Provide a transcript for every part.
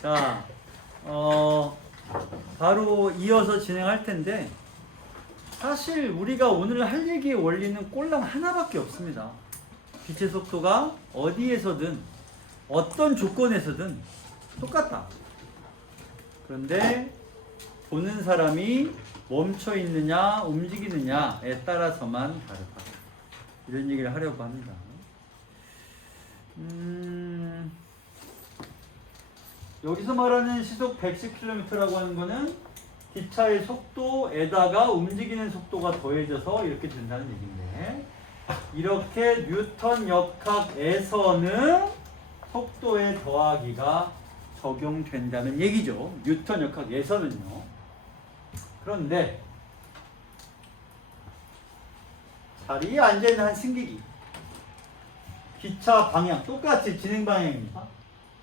자, 바로 이어서 진행할 텐데, 사실 우리가 오늘 할 얘기의 원리는 꼴랑 하나밖에 없습니다. 빛의 속도가 어디에서든 어떤 조건에서든 똑같다. 그런데 보는 사람이 멈춰 있느냐 움직이느냐에 따라서만 다르다. 이런 얘기를 하려고 합니다. 여기서 말하는 시속 110km라고 하는 거는 기차의 속도에다가 움직이는 속도가 더해져서 이렇게 된다는 얘기인데, 이렇게 뉴턴 역학에서는 속도의 더하기가 적용된다는 얘기죠. 뉴턴 역학에서는요. 그런데 자리에 앉아있는 한 승객이 기차 방향 똑같이 진행 방향입니다.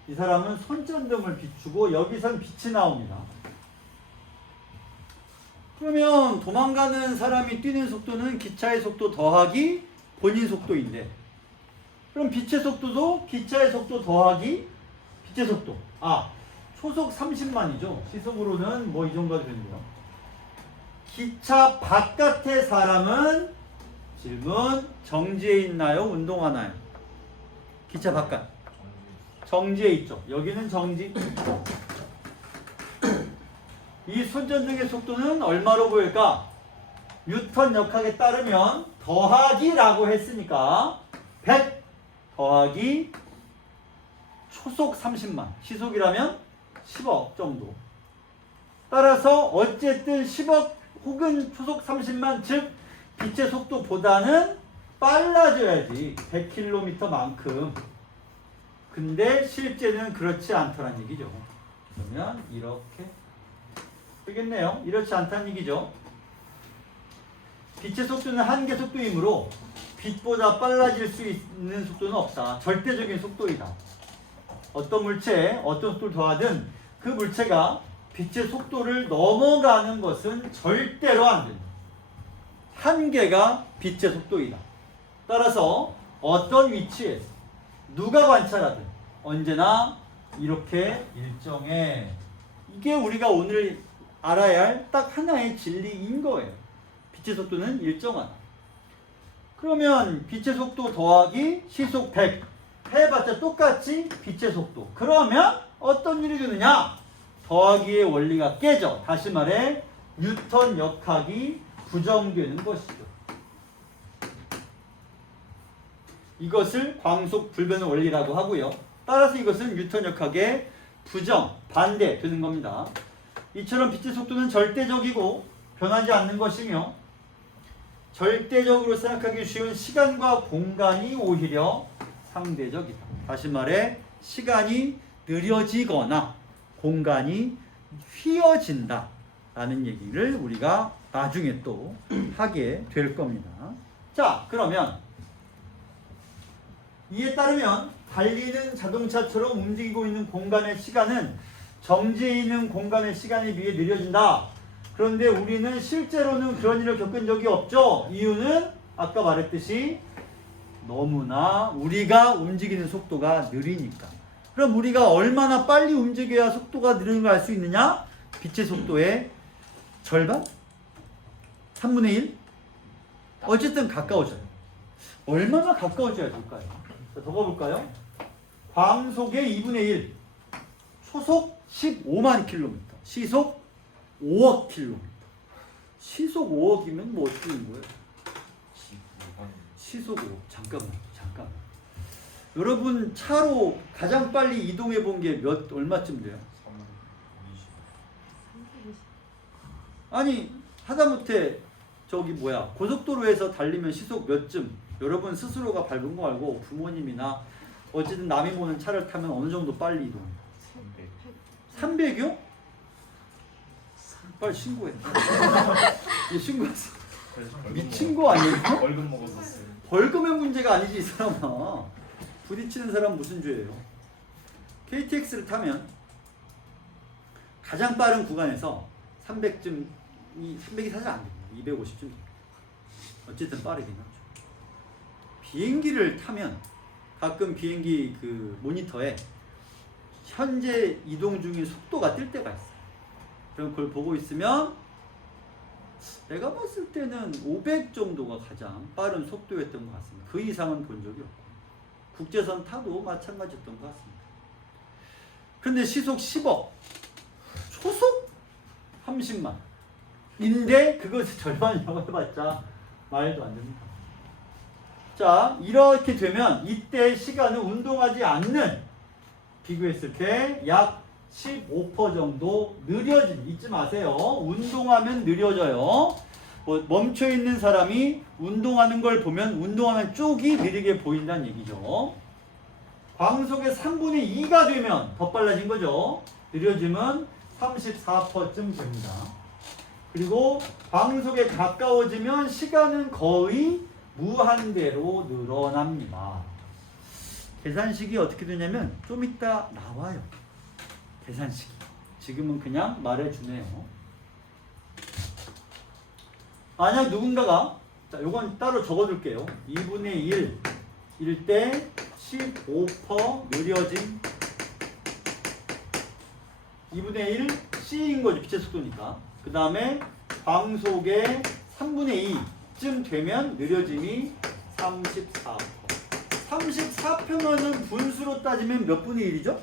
이 사람은 손전등을 비추고 여기선 빛이 나옵니다. 그러면 도망가는 사람이 뛰는 속도는 기차의 속도 더하기 본인 속도인데, 그럼 빛의 속도도 기차의 속도 더하기 빛의 속도. 초속 30만이죠. 시속으로는 뭐 이 정도가 되는데요. 기차 바깥의 사람은, 질문, 정지해 있나요? 운동하나요? 기차 바깥. 정지해 있죠. 여기는 정지. 이 손전등의 속도는 얼마로 보일까? 뉴턴 역학에 따르면 더하기라고 했으니까 100 더하기 초속 30만, 시속이라면 10억 정도. 따라서 어쨌든 10억 혹은 초속 30만, 즉 빛의 속도보다는 빨라져야지 100km만큼. 근데 실제는 그렇지 않다는 얘기죠. 그러면 이렇게 되겠네요. 이렇지 않다는 얘기죠. 빛의 속도는 한계 속도이므로 빛보다 빨라질 수 있는 속도는 없다. 절대적인 속도이다. 어떤 물체에 어떤 속도를 더하든 그 물체가 빛의 속도를 넘어가는 것은 절대로 안 된다. 한계가 빛의 속도이다. 따라서 어떤 위치에서 누가 관찰하든 언제나 이렇게 일정해. 이게 우리가 오늘 알아야 할 딱 하나의 진리인 거예요. 빛의 속도는 일정하다. 그러면 빛의 속도 더하기 시속 100 해봤자 똑같이 빛의 속도. 그러면 어떤 일이 되느냐? 더하기의 원리가 깨져. 다시 말해 뉴턴 역학이 부정되는 것이죠. 이것을 광속 불변의 원리라고 하고요. 따라서 이것은 뉴턴 역학의 부정, 반대되는 겁니다. 이처럼 빛의 속도는 절대적이고 변하지 않는 것이며, 절대적으로 생각하기 쉬운 시간과 공간이 오히려 상대적이다. 다시 말해 시간이 느려지거나 공간이 휘어진다 라는 얘기를 우리가 나중에 또 하게 될 겁니다. 자, 그러면 이에 따르면 달리는 자동차처럼 움직이고 있는 공간의 시간은 정지해 있는 공간의 시간에 비해 느려진다. 그런데 우리는 실제로는 그런 일을 겪은 적이 없죠. 이유는 아까 말했듯이 너무나 우리가 움직이는 속도가 느리니까. 그럼 우리가 얼마나 빨리 움직여야 속도가 느리는 걸 알 수 있느냐? 빛의 속도의 절반? 3분의 1? 어쨌든 가까워져요. 얼마나 가까워져야 될까요? 자, 더 가볼까요? 광속의 2분의 1. 초속 15만 킬로미터. 시속 5억 킬로미터. 시속 5억이면 뭐 어떻게 되는 거예요? 시속 5억. 잠깐만. 여러분 차로 가장 빨리 이동해 본 게 얼마쯤 돼요? 아니 하다못해 고속도로에서 달리면 시속 몇쯤? 여러분 스스로가 밟은 거 말고 부모님이나 어쨌든 남이 모는 차를 타면 어느 정도 빨리 이동해요? 300이요? 빨리 신고해. 신고했어. 미친 거 아니에요? 벌금 먹었었어요. 벌금의 문제가 아니지 이 사람아. 부딪히는 사람 무슨 죄예요? KTX를 타면 가장 빠른 구간에서 300쯤, 300이 사실 안 됩니다. 250쯤. 어쨌든 빠르긴 하죠. 비행기를 타면 가끔 비행기 그 모니터에 현재 이동 중인 속도가 뜰 때가 있어요. 그럼 그걸 보고 있으면 내가 봤을 때는 500 정도가 가장 빠른 속도였던 것 같습니다. 그 이상은 본 적이 없고 국제선 타도 마찬가지였던 것 같습니다. 근데 시속 10억, 초속 30만 인데 그것을 절반이라고 해봤자 말도 안 됩니다. 자, 이렇게 되면 이때 시간은 운동하지 않는 비교했을 때 약 15% 정도 느려진, 잊지 마세요. 운동하면 느려져요. 멈춰있는 사람이 운동하는 걸 보면 운동하는 쪽이 느리게 보인다는 얘기죠. 광속의 3분의 2가 되면 더 빨라진 거죠. 느려짐은 34%쯤 됩니다. 그리고 광속에 가까워지면 시간은 거의 무한대로 늘어납니다. 계산식이 어떻게 되냐면 좀 이따 나와요. 계산식이. 지금은 그냥 말해주네요. 만약 누군가가, 자, 요건 따로 적어둘게요. 2분의 1일 때 15% 느려짐. 2분의 1 C인 거죠. 빛의 속도니까. 그 다음에 광속의 3분의 2쯤 되면 느려짐이 34%. 34%면은 분수로 따지면 몇 분의 1이죠?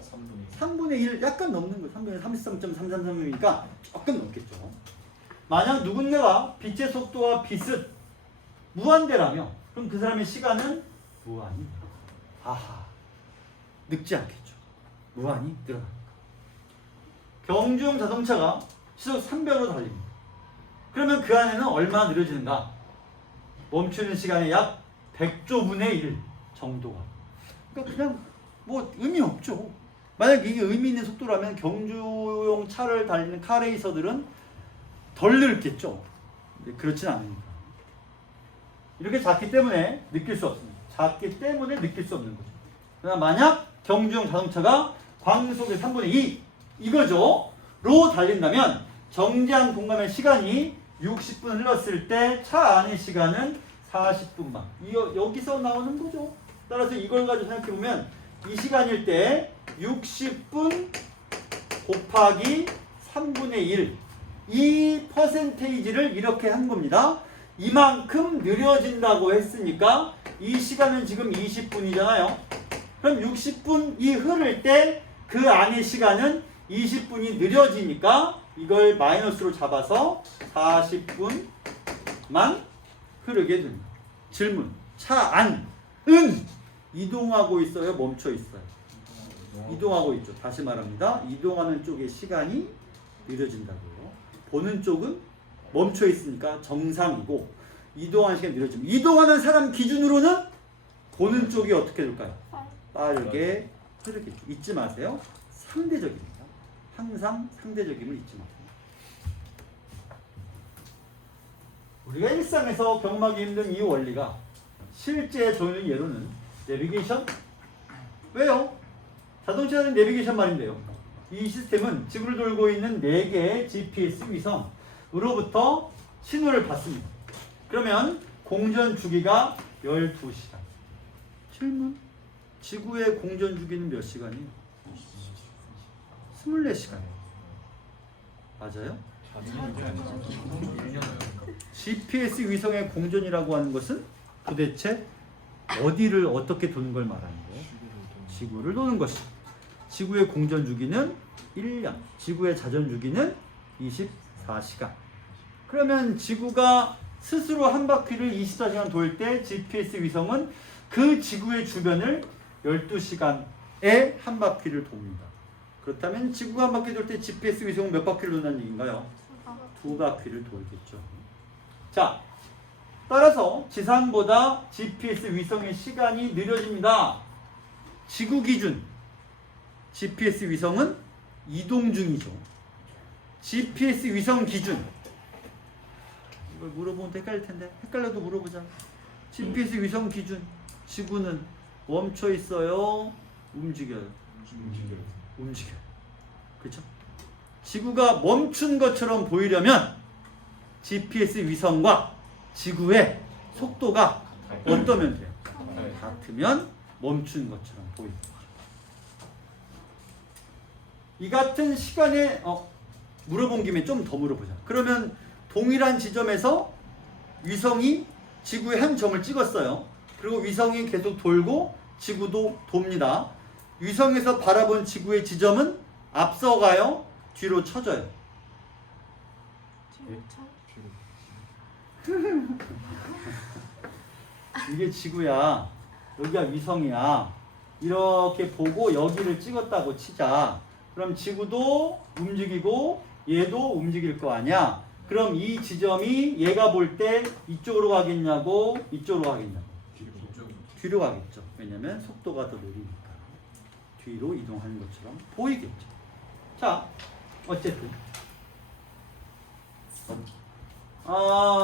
3분의 1 약간 넘는 거예요. 3분의 33.333이니까 조금 넘겠죠. 만약 누군가가 빛의 속도와 빛은 무한대라면 그럼 그 사람의 시간은 무한히, 아하, 늙지 않겠죠. 무한히 늘어납니다. 경주용 자동차가 시속 300으로 달립니다. 그러면 그 안에는 얼마나 느려지는가? 멈추는 시간의 약 100조분의 1 정도가. 그러니까 그냥 뭐 의미 없죠. 만약 이게 의미 있는 속도라면 경주용 차를 달리는 카레이서들은 덜 늙겠죠. 근데 그렇진 않으니까. 이렇게 작기 때문에 느낄 수 없습니다. 작기 때문에 느낄 수 없는 거죠. 그러나 만약 경주용 자동차가 광속의 3분의 2 이거죠. 로 달린다면 정지한 공간의 시간이 60분 흘렀을 때 차 안의 시간은 40분만. 여기서 나오는 거죠. 따라서 이걸 가지고 생각해보면 이 시간일 때 60분 곱하기 3분의 1 이 퍼센테이지를 이렇게 한 겁니다. 이만큼 느려진다고 했으니까 이 시간은 지금 20분이잖아요. 그럼 60분이 흐를 때 그 안의 시간은 20분이 느려지니까 이걸 마이너스로 잡아서 40분만 흐르게 됩니다. 질문. 차 안은 이동하고 있어요? 멈춰 있어요? 이동하고 있죠. 다시 말합니다. 이동하는 쪽의 시간이 느려진다고요. 보는 쪽은 멈춰 있으니까 정상이고 이동하는 시간이 느려집니다. 이동하는 사람 기준으로는 보는 쪽이 어떻게 될까요? 빠르게 흐르겠죠. 잊지 마세요. 상대적입니다. 항상 상대적임을 잊지 마세요. 우리가 일상에서 경험하기 힘든 이 원리가 실제 적용 예로는 내비게이션? 왜요? 자동차는 내비게이션 말인데요. 이 시스템은 지구를 돌고 있는 4개의 GPS 위성으로부터 신호를 받습니다. 그러면 공전 주기가 12시간. 질문. 지구의 공전 주기는 몇 시간이에요? 24시간. 맞아요? GPS 위성의 공전이라고 하는 것은 도대체 어디를 어떻게 도는 걸 말하는 거예요? 지구를 도는 것이. 지구의 공전 주기는 1년, 지구의 자전 주기는 24시간. 그러면 지구가 스스로 한 바퀴를 24시간 돌 때 GPS 위성은 그 지구의 주변을 12시간에 한 바퀴를 돕니다. 그렇다면 지구가 한 바퀴 돌 때 GPS 위성은 몇 바퀴를 돈다는 얘기인가요? 2바퀴를 돌겠죠. 자, 따라서 지상보다 GPS 위성의 시간이 느려집니다. 지구 기준 GPS 위성은 이동 중이죠. GPS 위성 기준 이걸 물어보면 헷갈릴 텐데 헷갈려도 물어보자. GPS 위성 기준 지구는 멈춰 있어요? 움직여요? 움직여요. 그렇죠? 지구가 멈춘 것처럼 보이려면 GPS 위성과 지구의 속도가 어떠면 돼요? 같으면 멈춘 것처럼 보이죠. 이 같은 시간에 물어본 김에 좀 더 물어보자. 그러면 동일한 지점에서 위성이 지구의 한 점을 찍었어요. 그리고 위성이 계속 돌고 지구도 돕니다. 위성에서 바라본 지구의 지점은 앞서가요? 뒤로 쳐져요? 이게 지구야. 여기가 위성이야. 이렇게 보고 여기를 찍었다고 치자. 그럼 지구도 움직이고 얘도 움직일 거 아니야. 그럼 이 지점이 얘가 볼 때 이쪽으로 가겠냐고 이쪽으로 가겠냐고? 뒤로 가겠죠. 왜냐면 속도가 더 느리니까. 뒤로 이동하는 것처럼 보이겠죠. 자, 어쨌든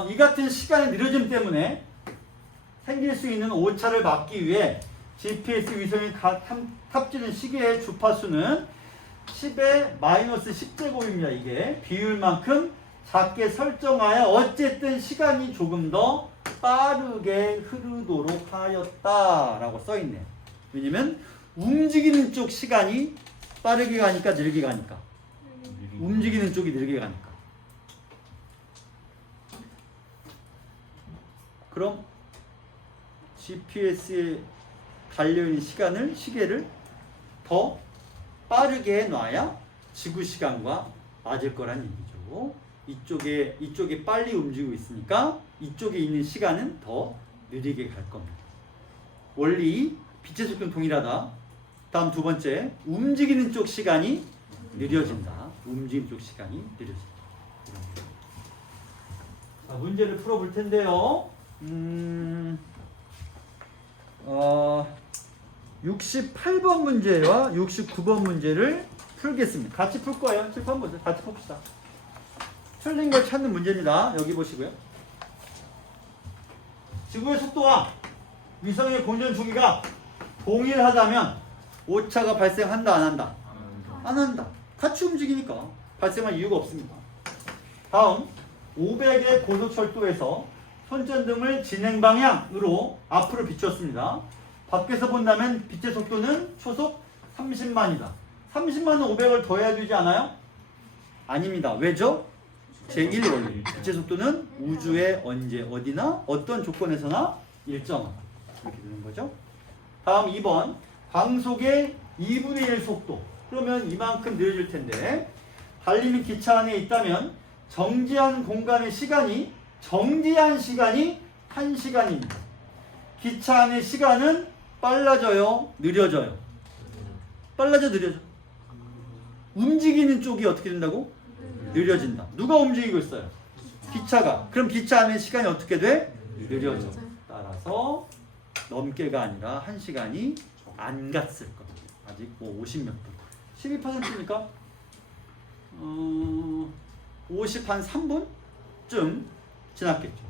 이 같은 시간의 느려짐 때문에 생길 수 있는 오차를 막기 위해 GPS 위성이 탑재된 시계의 주파수는 10의 마이너스 10제곱입니다. 이게 비율만큼 작게 설정하여 어쨌든 시간이 조금 더 빠르게 흐르도록 하였다라고 써있네요. 왜냐면 움직이는 쪽 시간이 빠르게 가니까 느리게 가니까. 움직이는 쪽이 느리게 가니까. 그럼 GPS에 달려있는 시계를 더 빠르게 해놔야 지구 시간과 맞을 거란 얘기죠. 이쪽에 빨리 움직이고 있으니까 이쪽에 있는 시간은 더 느리게 갈 겁니다. 원리 빛의 속도는 동일하다. 다음 두 번째, 움직이는 쪽 시간이 느려진다. 움직이는 쪽 시간이 느려진다. 자, 문제를 풀어볼 텐데요. 68번 문제와 69번 문제를 풀겠습니다. 같이 풀 거예요. 칠판 보세요. 같이 풉시다. 틀린 걸 찾는 문제입니다. 여기 보시고요. 지구의 속도와 위성의 공전 주기가 동일하다면 오차가 발생한다, 안 한다? 안 한다. 같이 움직이니까 발생할 이유가 없습니다. 다음, 500의 고속철도에서 손전등을 진행 방향으로 앞으로 비추었습니다. 밖에서 본다면 빛의 속도는 초속 30만이다. 30만은 500을 더해야 되지 않아요? 아닙니다. 왜죠? 제1 원리. 빛의 속도는 우주에 언제 어디나 어떤 조건에서나 일정하다. 이렇게 되는 거죠. 다음 2번. 광속의 2분의 1 속도. 그러면 이만큼 느려질 텐데 달리는 기차 안에 있다면 정지한 공간의 시간이 정지한 시간이 1시간입니다. 기차 안의 시간은 빨라져요? 느려져요? 빨라져, 느려져? 움직이는 쪽이 어떻게 된다고? 느려진다. 누가 움직이고 있어요? 기차가. 그럼 기차 안의 시간이 어떻게 돼? 느려져. 따라서 넘게가 아니라 1시간이 안 갔을 겁니다. 아직 뭐 50몇 분. 12%니까 50한 3분쯤 지났겠죠.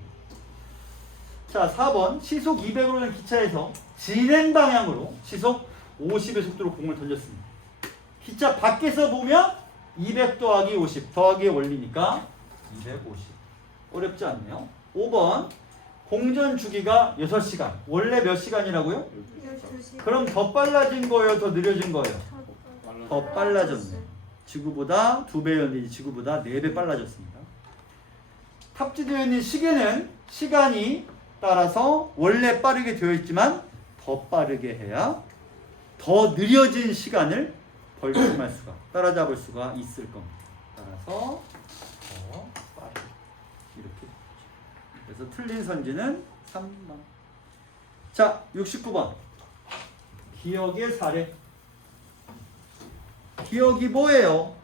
자, 4번. 시속 200으로 가는 기차에서 진행 방향으로 시속 50의 속도로 공을 던졌습니다. 기차 밖에서 보면 200 더하기 50 더하기의 원리니까 250. 어렵지 않네요. 5번. 공전 주기가 6시간. 원래 몇 시간이라고요? 12시간. 그럼 더 빨라진 거예요? 더 느려진 거예요? 더 빨라졌네. 지구보다 2배였는데 지구보다 4배 빨라졌습니다. 탑재되어 있는 시계는 시간이 따라서 원래 빠르게 되어 있지만 더 빠르게 해야 더 느려진 시간을 벌침할 수가, 따라잡을 수가 있을 겁니다. 따라서 더 빠르게 이렇게. 그래서 틀린 선지는 3번. 자, 69번. 기억의 사례. 기억이 뭐예요?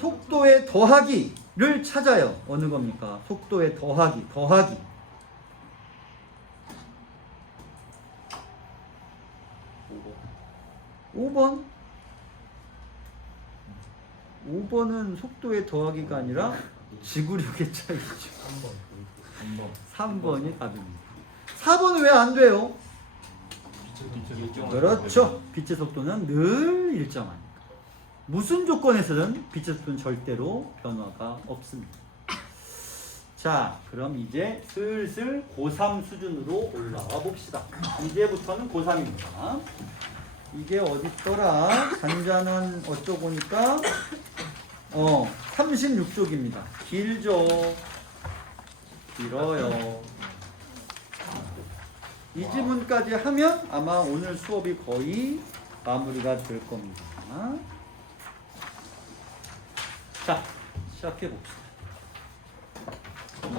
속도의 더하기를 찾아요. 어느 겁니까? 속도의 더하기. 5번. 5번은 속도의 더하기가 아니라 지구력의 차이죠. 3번이 답입니다. 4번은 왜 안 돼요? 그렇죠. 빛의 속도는 늘 일정하니까. 무슨 조건에서든 빛의 속도는 절대로 변화가 없습니다. 자, 자, 그럼 이제 슬슬 고3 수준으로 올라와 봅시다. 이제부터는 고3입니다. 이게 어딨더라? 잔잔한 어쩌고니까 36쪽입니다. 길죠? 길어요. 이 지문까지 하면 아마 오늘 수업이 거의 마무리가 될 겁니다. 자, 시작해 봅시다.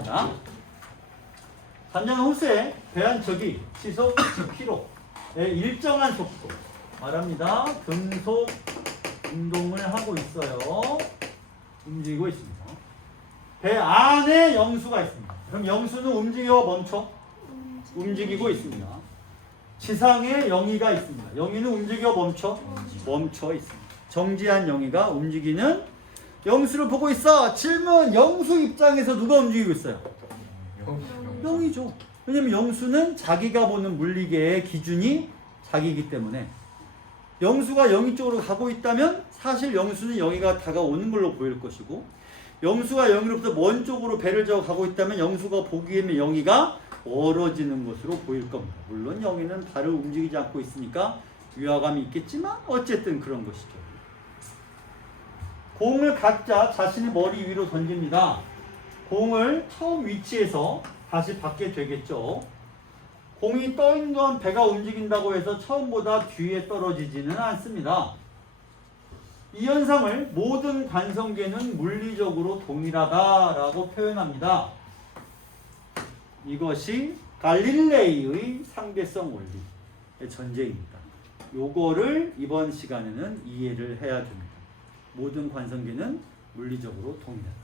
자, 잔잔한 호수에 배한척이 시속 10km의 일정한 속도 말합니다. 등속 운동을 하고 있어요. 움직이고 있습니다. 배 안에 영수가 있습니다. 그럼 영수는 움직여 멈춰? 움직이고 있습니다. 지상에 영희가 있습니다. 영희는 움직여 멈춰? 멈춰 있습니다. 정지한 영희가 움직이는 영수를 보고 있어. 질문, 영수 입장에서 누가 움직이고 있어요? 영이죠. 왜냐면 영수는 자기가 보는 물리계의 기준이 자기이기 때문에 영수가 영희 쪽으로 가고 있다면 사실 영수는 영희가 다가오는 걸로 보일 것이고, 영수가 영희로부터 먼 쪽으로 배를 저어 가고 있다면 영수가 보기에는 영희가 멀어지는 것으로 보일 겁니다. 물론 영희는 발을 움직이지 않고 있으니까 위화감이 있겠지만 어쨌든 그런 것이죠. 공을 각자 자신의 머리 위로 던집니다. 공을 처음 위치에서 다시 받게 되겠죠. 공이 떠 있는 동안 배가 움직인다고 해서 처음보다 뒤에 떨어지지는 않습니다. 이 현상을 모든 관성계는 물리적으로 동일하다라고 표현합니다. 이것이 갈릴레이의 상대성 원리의 전제입니다. 요거를 이번 시간에는 이해를 해야 됩니다. 모든 관성계는 물리적으로 동일하다.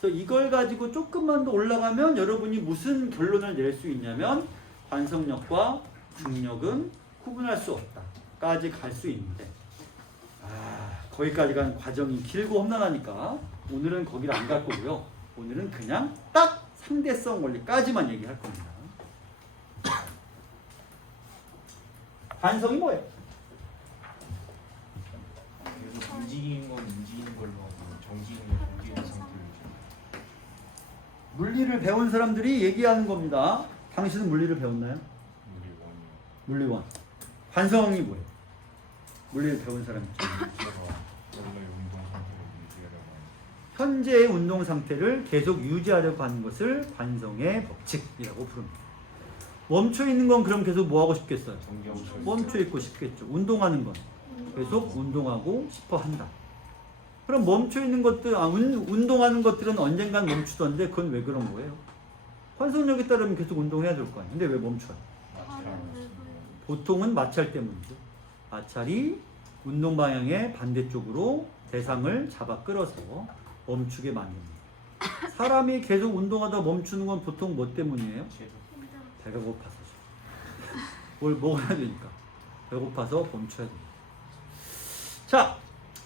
그래서 이걸 가지고 조금만 더 올라가면 여러분이 무슨 결론을 낼 수 있냐면 관성력과 중력은 구분할 수 없다까지 갈 수 있는데, 거기까지 간 과정이 길고 험난하니까 오늘은 거기를 안 갈 거고요. 오늘은 그냥 딱 상대성 원리까지만 얘기할 겁니다. 관성이 뭐예요? 그래서 움직이는 건 움직이는 걸로 하고 정지는 건 정지는 상태로. 물리를 배운 사람들이 얘기하는 겁니다. 당신은 물리를 배웠나요? 물리원. 관성이 뭐예요? 물리를 배운 사람이죠. 현재의 운동 상태를 계속 유지하려고 하는 것을 관성의 법칙이라고 부릅니다. 멈춰 있는 건 그럼 계속 뭐 하고 싶겠어요? 멈춰 있고 싶겠죠. 운동하는 건 계속 운동하고 싶어 한다. 그럼 멈춰 있는 것들, 운동하는 것들은 언젠간 멈추던데 그건 왜 그런 거예요? 관성력에 따르면 계속 운동해야 될 거 아니에요. 근데 왜 멈춰요? 보통은 마찰 때문이죠. 마찰이 운동 방향의 반대쪽으로 대상을 잡아 끌어서 멈추게 만듭니다. 사람이 계속 운동하다 멈추는 건 보통 뭐 때문이에요? 배가 고파서죠. 뭘 먹어야 되니까. 배고파서 멈춰야 됩니다. 자,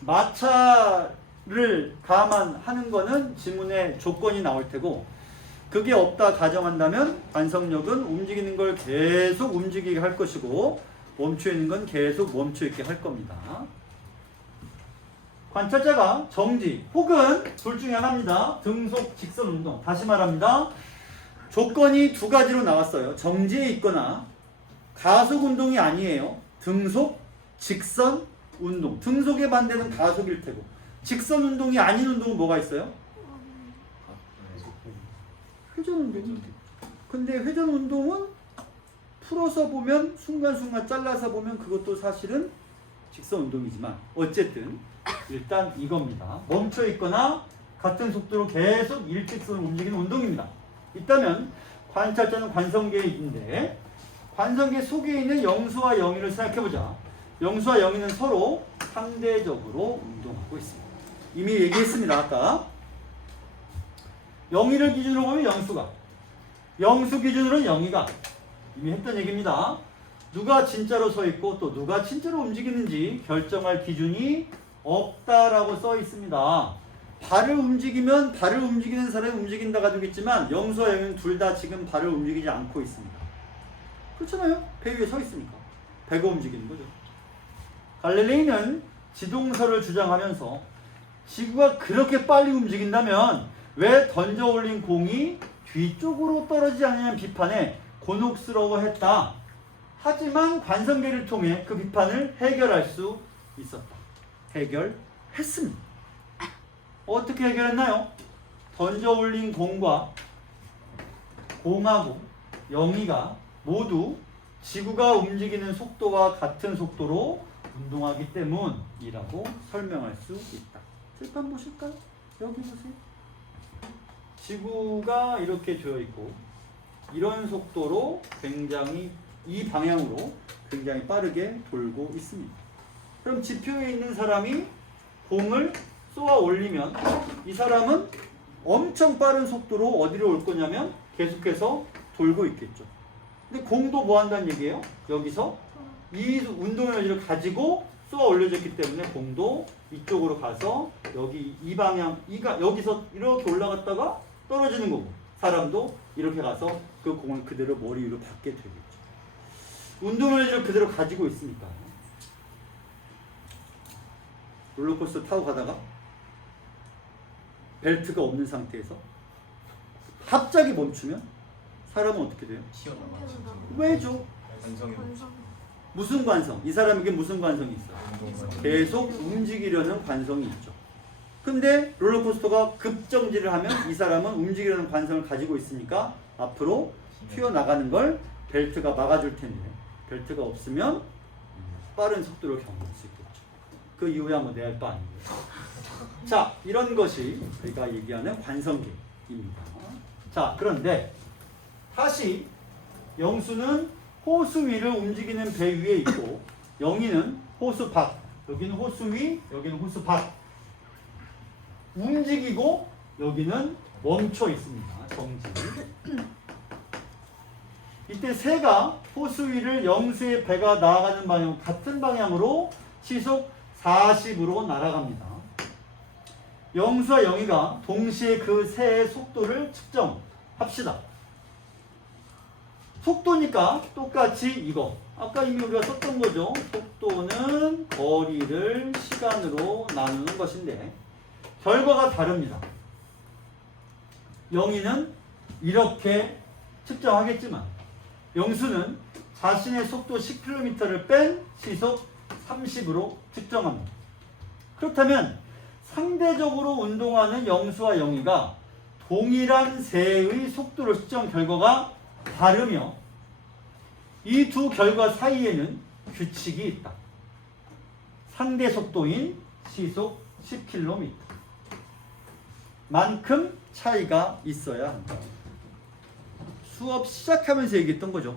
마찰을 감안하는 거는 지문에 조건이 나올 테고, 그게 없다 가정한다면 관성력은 움직이는 걸 계속 움직이게 할 것이고 멈춰 있는 건 계속 멈춰 있게 할 겁니다. 관찰자가 정지 혹은 둘 중에 하나입니다. 등속 직선 운동. 다시 말합니다. 조건이 두 가지로 나왔어요. 정지에 있거나 가속 운동이 아니에요. 등속 직선 운동. 등속의 반대는 가속일 테고, 직선 운동이 아닌 운동은 뭐가 있어요? 회전 운동. 근데 회전 운동은 풀어서 보면 순간순간 잘라서 보면 그것도 사실은 직선 운동이지만 어쨌든 일단 이겁니다. 멈춰 있거나 같은 속도로 계속 일직선으로 움직이는 운동입니다. 있다면 관찰자는 관성계에 있는데 관성계 속에 있는 영수와 영희를 생각해보자. 영수와 영희는 서로 상대적으로 운동하고 있습니다. 이미 얘기했습니다. 아까 영희를 기준으로 보면 영수가, 영수 기준으로는 영희가, 이미 했던 얘기입니다. 누가 진짜로 서 있고 또 누가 진짜로 움직이는지 결정할 기준이 없다라고 써 있습니다. 발을 움직이면 발을 움직이는 사람이 움직인다 가지고있지만 영수와 영희는 둘 다 지금 발을 움직이지 않고 있습니다. 그렇잖아요. 배 위에 서 있으니까 배가 움직이는 거죠. 갈릴레이는 지동설을 주장하면서 지구가 그렇게 빨리 움직인다면 왜 던져 올린 공이 뒤쪽으로 떨어지지 않냐는 비판에 곤혹스러워했다. 하지만 관성계를 통해 그 비판을 해결할 수 있었다. 해결했습니다. 어떻게 해결했나요? 던져 올린 공과 공하고 영희가 모두 지구가 움직이는 속도와 같은 속도로 운동하기 때문이라고 설명할 수 있다. 칠판 보실까요? 여기 보세요. 지구가 이렇게 되어 있고 이런 속도로 굉장히 이 방향으로 굉장히 빠르게 돌고 있습니다. 그럼 지표에 있는 사람이 공을 쏘아 올리면 이 사람은 엄청 빠른 속도로 어디로 올 거냐면 계속해서 돌고 있겠죠. 근데 공도 뭐 한다는 얘기예요? 여기서 이 운동 에너지를 가지고 쏘아 올려졌기 때문에 공도 이쪽으로 가서 여기 이 방향, 여기서 이렇게 올라갔다가 떨어지는 거고 사람도 이렇게 가서 그 공을 그대로 머리 위로 받게 되겠죠. 운동 에너지를 그대로 가지고 있으니까. 롤러코스터 타고 가다가 벨트가 없는 상태에서 갑자기 멈추면 사람은 어떻게 돼요? 튀어나가지. 왜죠? 관성이 무슨 관성? 이 사람에게 무슨 관성이 있어요? 운동관. 계속 움직이려는 관성이 있죠. 근데 롤러코스터가 급정지를 하면 이 사람은 움직이려는 관성을 가지고 있으니까 앞으로 튀어나가는 걸 벨트가 막아줄 텐데 벨트가 없으면 빠른 속도를 경고할 수 있겠죠. 그 이후에 한번 내할 바 아니고요. 자, 이런 것이 우리가 얘기하는 관성계입니다. 자, 그런데 다시 영수는 호수 위를 움직이는 배 위에 있고 영희는 호수 밖, 여기는 호수 위, 여기는 호수 밖 움직이고 여기는 멈춰 있습니다. 정지. 이때 새가 호수 위를 영수의 배가 나아가는 방향 같은 방향으로 시속 40으로 날아갑니다. 영수와 영희가 동시에 그 새의 속도를 측정합시다. 속도니까 똑같이 이거 아까 이미 우리가 썼던 거죠. 속도는 거리를 시간으로 나누는 것인데 결과가 다릅니다. 영희는 이렇게 측정하겠지만 영수는 자신의 속도 10km를 뺀 시속 30으로 측정합니다. 그렇다면 상대적으로 운동하는 영수와 영희가 동일한 새의 속도를 측정 결과가 다르며 이 두 결과 사이에는 규칙이 있다. 상대 속도인 시속 10km 만큼 차이가 있어야 한다. 수업 시작하면서 얘기했던 거죠.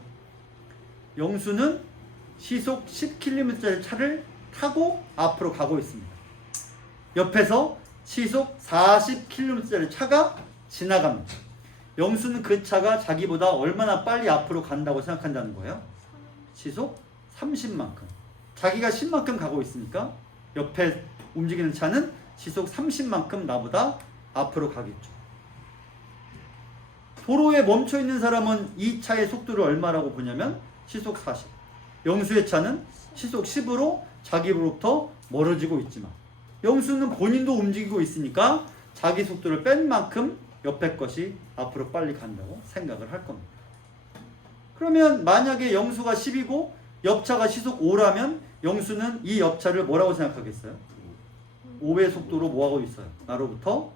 영수는 시속 10km짜리 차를 타고 앞으로 가고 있습니다. 옆에서 시속 40km짜리 차가 지나갑니다. 영수는 그 차가 자기보다 얼마나 빨리 앞으로 간다고 생각한다는 거예요? 시속 30만큼. 자기가 10만큼 가고 있으니까 옆에 움직이는 차는 시속 30만큼 나보다 앞으로 가겠죠. 도로에 멈춰 있는 사람은 이 차의 속도를 얼마라고 보냐면 시속 40. 영수의 차는 시속 10으로 자기로부터 멀어지고 있지만 영수는 본인도 움직이고 있으니까 자기 속도를 뺀 만큼 옆에 것이 앞으로 빨리 간다고 생각을 할 겁니다. 그러면 만약에 영수가 10이고 옆차가 시속 5라면 영수는 이 옆차를 뭐라고 생각하겠어요? 5의 속도로 뭐하고 있어요? 나로부터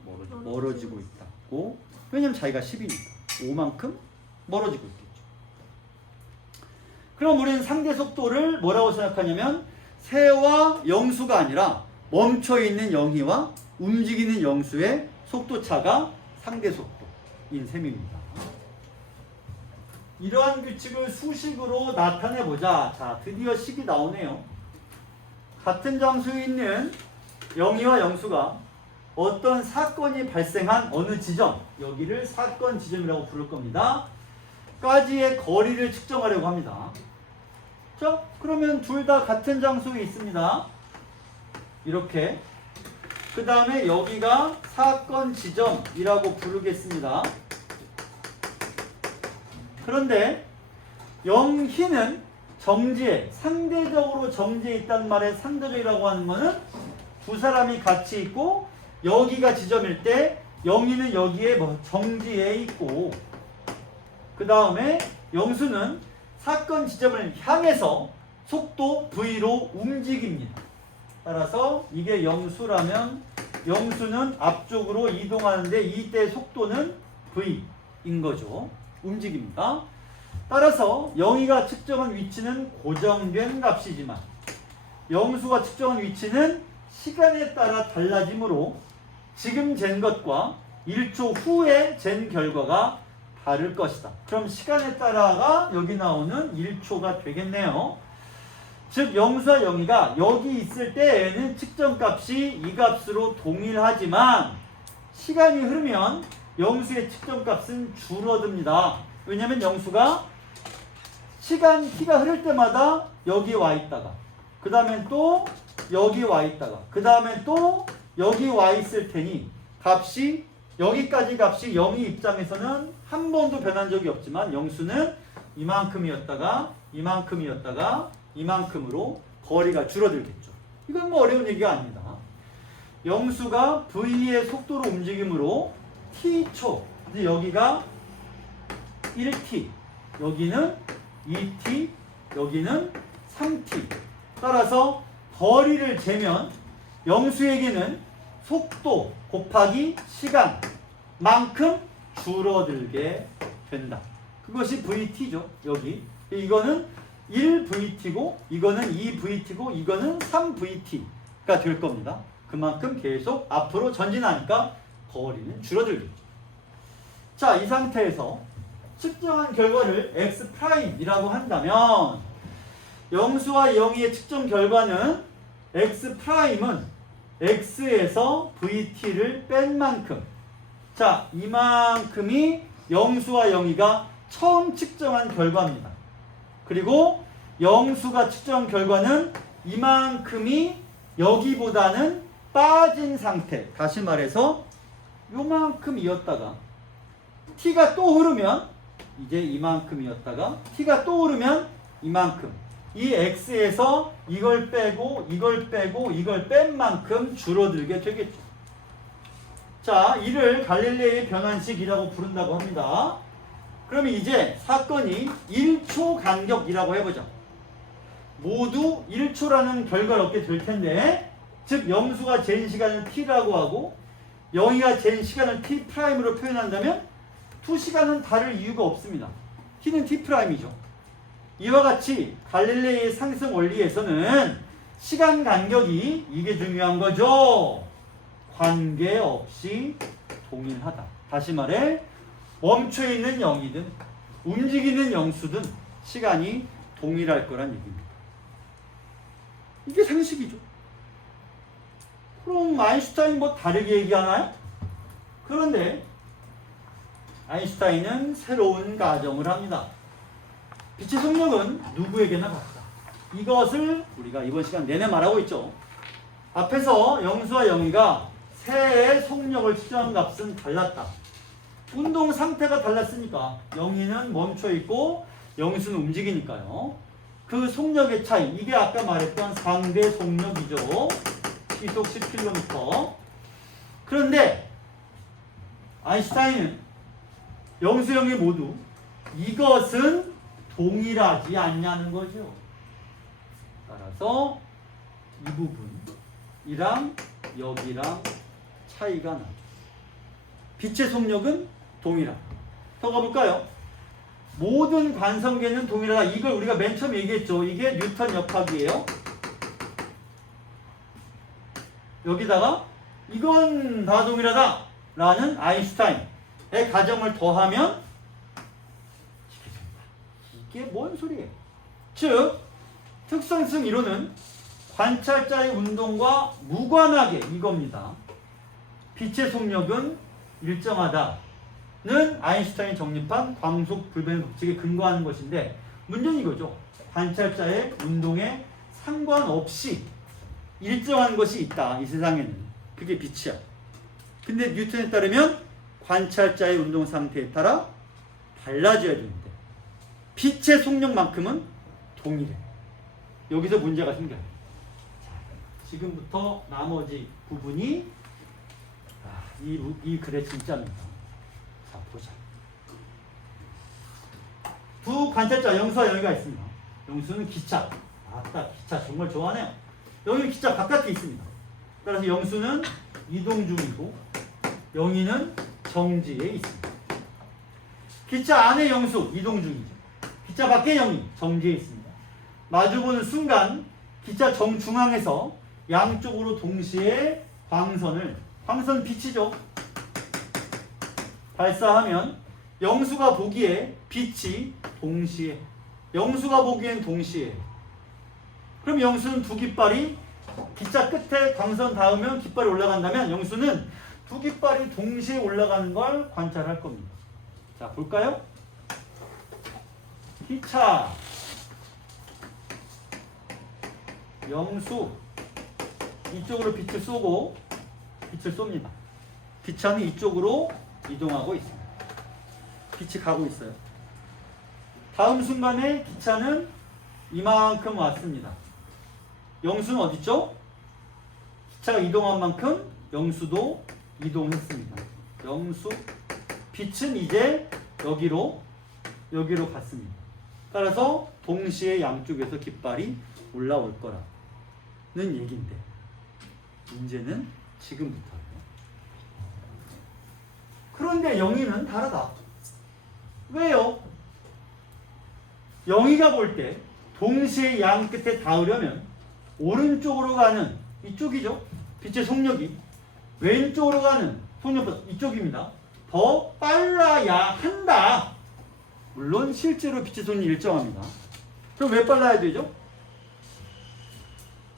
멀어지고 있다고. 왜냐면 자기가 10이니까 5만큼 멀어지고 있겠죠. 그럼 우리는 상대 속도를 뭐라고 생각하냐면 새와 영수가 아니라 멈춰있는 영희와 움직이는 영수의 속도차가 상대 속도인 셈입니다. 이러한 규칙을 수식으로 나타내보자. 자, 드디어 식이 나오네요. 같은 장소에 있는 영희와 영수가 어떤 사건이 발생한 어느 지점, 여기를 사건 지점이라고 부를 겁니다. 까지의 거리를 측정하려고 합니다. 자, 그러면 둘 다 같은 장소에 있습니다. 이렇게. 그 다음에 여기가 사건 지점이라고 부르겠습니다. 그런데 영희는 정지에, 상대적으로 정지에 있다는 말에 상대적이라고 하는 것은 두 사람이 같이 있고 여기가 지점일 때 영희는 여기에 정지에 있고 그 다음에 영수는 사건 지점을 향해서 속도 v로 움직입니다. 따라서 이게 영수라면 영수는 앞쪽으로 이동하는데 이때 속도는 v인 거죠. 움직입니다. 따라서 영희가 측정한 위치는 고정된 값이지만 영수가 측정한 위치는 시간에 따라 달라지므로 지금 잰 것과 1초 후에 잰 결과가 다를 것이다. 그럼 시간에 따라가 여기 나오는 1초가 되겠네요. 즉 영수와 영희가 여기 있을 때에는 측정값이 이 값으로 동일하지만 시간이 흐르면 영수의 측정값은 줄어듭니다. 왜냐하면 영수가 시간 t가 흐를 때마다 여기 와 있다가 그 다음엔 또 여기 와 있다가 그 다음엔 또 여기 와 있을 테니 값이 여기까지 값이 영희 입장에서는 한 번도 변한 적이 없지만 영수는 이만큼이었다가 이만큼이었다가 이만큼으로 거리가 줄어들겠죠. 이건 뭐 어려운 얘기가 아닙니다. 영수가 v의 속도로 움직이므로 t초, 이제 여기가 1t, 여기는 2t, 여기는 3t. 따라서 거리를 재면 영수에게는 속도 곱하기 시간만큼 줄어들게 된다. 그것이 vt죠. 여기 이거는 1vt고 이거는 2vt고 이거는 3vt가 될 겁니다. 그만큼 계속 앞으로 전진하니까 거리는 줄어들겠죠. 자, 이 상태에서 측정한 결과를 x'이라고 한다면 영수와 영희의 측정 결과는 x'은 x에서 vt를 뺀 만큼, 자, 이만큼이 영수와 영희가 처음 측정한 결과입니다. 그리고 영수가 측정한 결과는 이만큼이 여기보다는 빠진 상태, 다시 말해서 요만큼이었다가 t가 또 흐르면 이제 이만큼이었다가 t가 또 흐르면 이만큼, 이 x에서 이걸 빼고 이걸 빼고 이걸 뺀 만큼 줄어들게 되겠죠. 자, 이를 갈릴레이의 변환식이라고 부른다고 합니다. 그러면 이제 사건이 1초 간격이라고 해보자. 모두 1초라는 결과를 얻게 될 텐데, 즉 영수가 잰 시간을 t라고 하고 영희가 잰 시간을 t'으로 표현한다면 두 시간은 다를 이유가 없습니다. t는 t'이죠. 이와 같이 갈릴레이의 상승 원리에서는 시간 간격이 이게 중요한 거죠. 관계없이 동일하다. 다시 말해 멈춰있는 영이든 움직이는 영수든 시간이 동일할 거란 얘기입니다. 이게 상식이죠. 그럼 아인슈타인 뭐 다르게 얘기하나요? 그런데 아인슈타인은 새로운 가정을 합니다. 빛의 속력은 누구에게나 같다. 이것을 우리가 이번 시간 내내 말하고 있죠. 앞에서 영수와 영희가 새의 속력을 측정한 값은 달랐다. 운동 상태가 달랐으니까 영희는 멈춰있고 영수는 움직이니까요. 그 속력의 차이, 이게 아까 말했던 상대 속력이죠. 시속 10km. 그런데 아인슈타인은 영수, 영희 모두 이것은 동일하지 않냐는 거죠. 따라서 이 부분이랑 여기랑 차이가 나죠. 빛의 속력은 동일하다. 더 가볼까요? 모든 관성계는 동일하다. 이걸 우리가 맨 처음 얘기했죠. 이게 뉴턴 역학이에요. 여기다가 이건 다 동일하다 라는 아인슈타인의 가정을 더하면 이게 뭔 소리예요? 즉 특성성 이론은 관찰자의 운동과 무관하게 이겁니다. 빛의 속력은 일정하다는 아인슈타인이 정립한 광속 불변 법칙에 근거하는 것인데, 문제는 이거죠. 관찰자의 운동에 상관없이 일정한 것이 있다. 이 세상에는. 그게 빛이야. 근데 뉴턴에 따르면 관찰자의 운동 상태에 따라 달라져야 되는데 빛의 속력만큼은 동일해. 여기서 문제가 생겨요. 자, 지금부터 나머지 부분이 이 글의 진짜입니다. 자, 보자. 두 관찰자 영수와 영희가 있습니다. 영수는 기차. 아따 기차 정말 좋아하네요. 영희는 기차 바깥에 있습니다. 따라서 영수는 이동 중이고 영희는 정지에 있습니다. 기차 안에 영수 이동 중이죠. 기차 밖에 영희 정지에 있습니다. 마주보는 순간 기차 정중앙에서 양쪽으로 동시에 광선 빛이죠. 발사하면 영수가 보기에 빛이 동시에 영수가 보기엔 동시에 그럼 영수는 두 깃발이 기차 끝에 광선 닿으면 깃발이 올라간다면 영수는 두 깃발이 동시에 올라가는 걸 관찰할 겁니다. 자 볼까요? 기차 영수 이쪽으로 빛을 쏩니다. 기차는 이쪽으로 이동하고 있습니다. 빛이 가고 있어요. 다음 순간에 기차는 이만큼 왔습니다. 영수는 어딨죠? 기차가 이동한 만큼 영수도 이동했습니다. 영수 빛은 이제 여기로 갔습니다. 따라서 동시에 양쪽에서 깃발이 올라올 거라는 얘기인데 문제는 지금부터예요. 그런데 영희는 다르다. 왜요? 영희가 볼 때 동시에 양 끝에 닿으려면 오른쪽으로 가는 이쪽이죠. 빛의 속력이 왼쪽으로 가는 속력보다 이쪽입니다. 더 빨라야 한다. 물론 실제로 빛의 속력이 일정합니다. 그럼 왜 빨라야 되죠?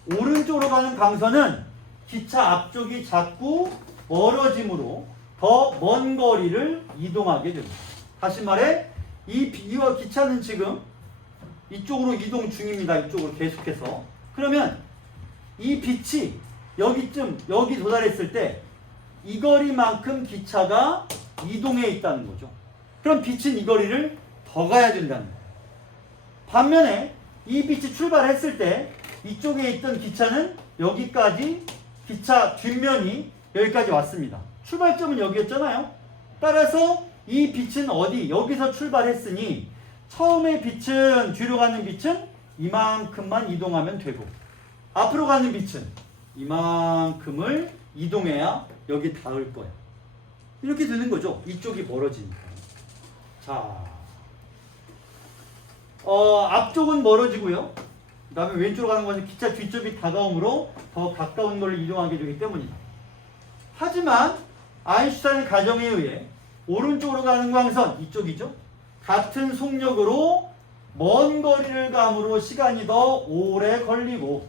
오른쪽으로 가는 광선은 기차 앞쪽이 자꾸 멀어짐으로 더 먼 거리를 이동하게 됩니다. 다시 말해 이와 기차는 지금 이쪽으로 이동 중입니다. 이쪽으로 계속해서. 그러면 이 빛이 여기 도달했을 때 이 거리만큼 기차가 이동해 있다는 거죠. 그럼 빛은 이 거리를 더 가야 된다는 거예요. 반면에 이 빛이 출발했을 때 이쪽에 있던 기차는 여기까지 기차 뒷면이 여기까지 왔습니다. 출발점은 여기였잖아요. 따라서 이 빛은 어디? 여기서 출발했으니 처음에 빛은 뒤로 가는 빛은 이만큼만 이동하면 되고 앞으로 가는 빛은 이만큼을 이동해야 여기 닿을 거야. 이렇게 되는 거죠. 이쪽이 멀어지니까. 자, 앞쪽은 멀어지고요. 그 다음에 왼쪽으로 가는 것은 기차 뒤쪽이 다가오므로 더 가까운 걸 이동하게 되기 때문이다. 하지만 아인슈타인 가정에 의해 오른쪽으로 가는 광선 이쪽이죠. 같은 속력으로 먼 거리를 감으로 시간이 더 오래 걸리고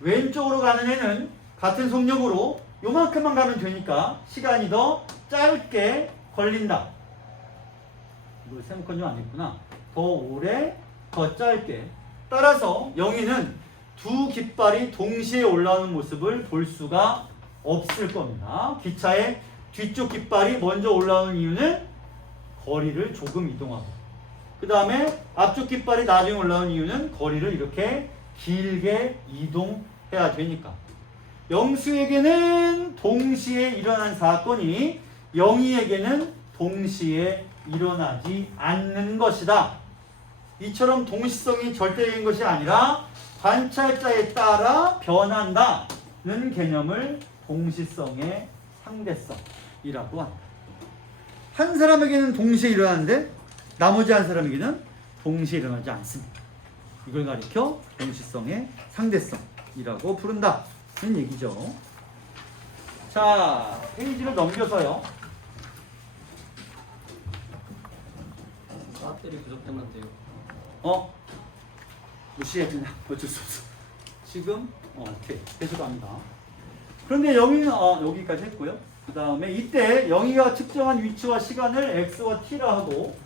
왼쪽으로 가는 애는 같은 속력으로 요만큼만 가면 되니까 시간이 더 짧게 걸린다. 이거 세모컨 좀 안 했구나. 더 오래, 더 짧게. 따라서 영희는 두 깃발이 동시에 올라오는 모습을 볼 수가 없을 겁니다. 기차의 뒤쪽 깃발이 먼저 올라오는 이유는 거리를 조금 이동하고 그 다음에 앞쪽 깃발이 나중에 올라오는 이유는 거리를 이렇게 길게 이동해야 되니까. 영수에게는 동시에 일어난 사건이 영희에게는 동시에 일어나지 않는 것이다. 이처럼 동시성이 절대적인 것이 아니라 관찰자에 따라 변한다는 개념을 동시성의 상대성이라고 한다. 한 사람에게는 동시에 일어나는데 나머지 한 사람에게는 동시에 일어나지 않습니다. 이걸 가리켜 동시성의 상대성이라고 부른다는 얘기죠. 자, 페이지를 넘겨서요. 배터리 부족하면 돼요. 무시해 그냥 어쩔 수 없어. 지금 오케이 계속 갑니다. 그런데 영희는 여기까지 했고요. 그 다음에 이때 영희가 측정한 위치와 시간을 x와 t라 하고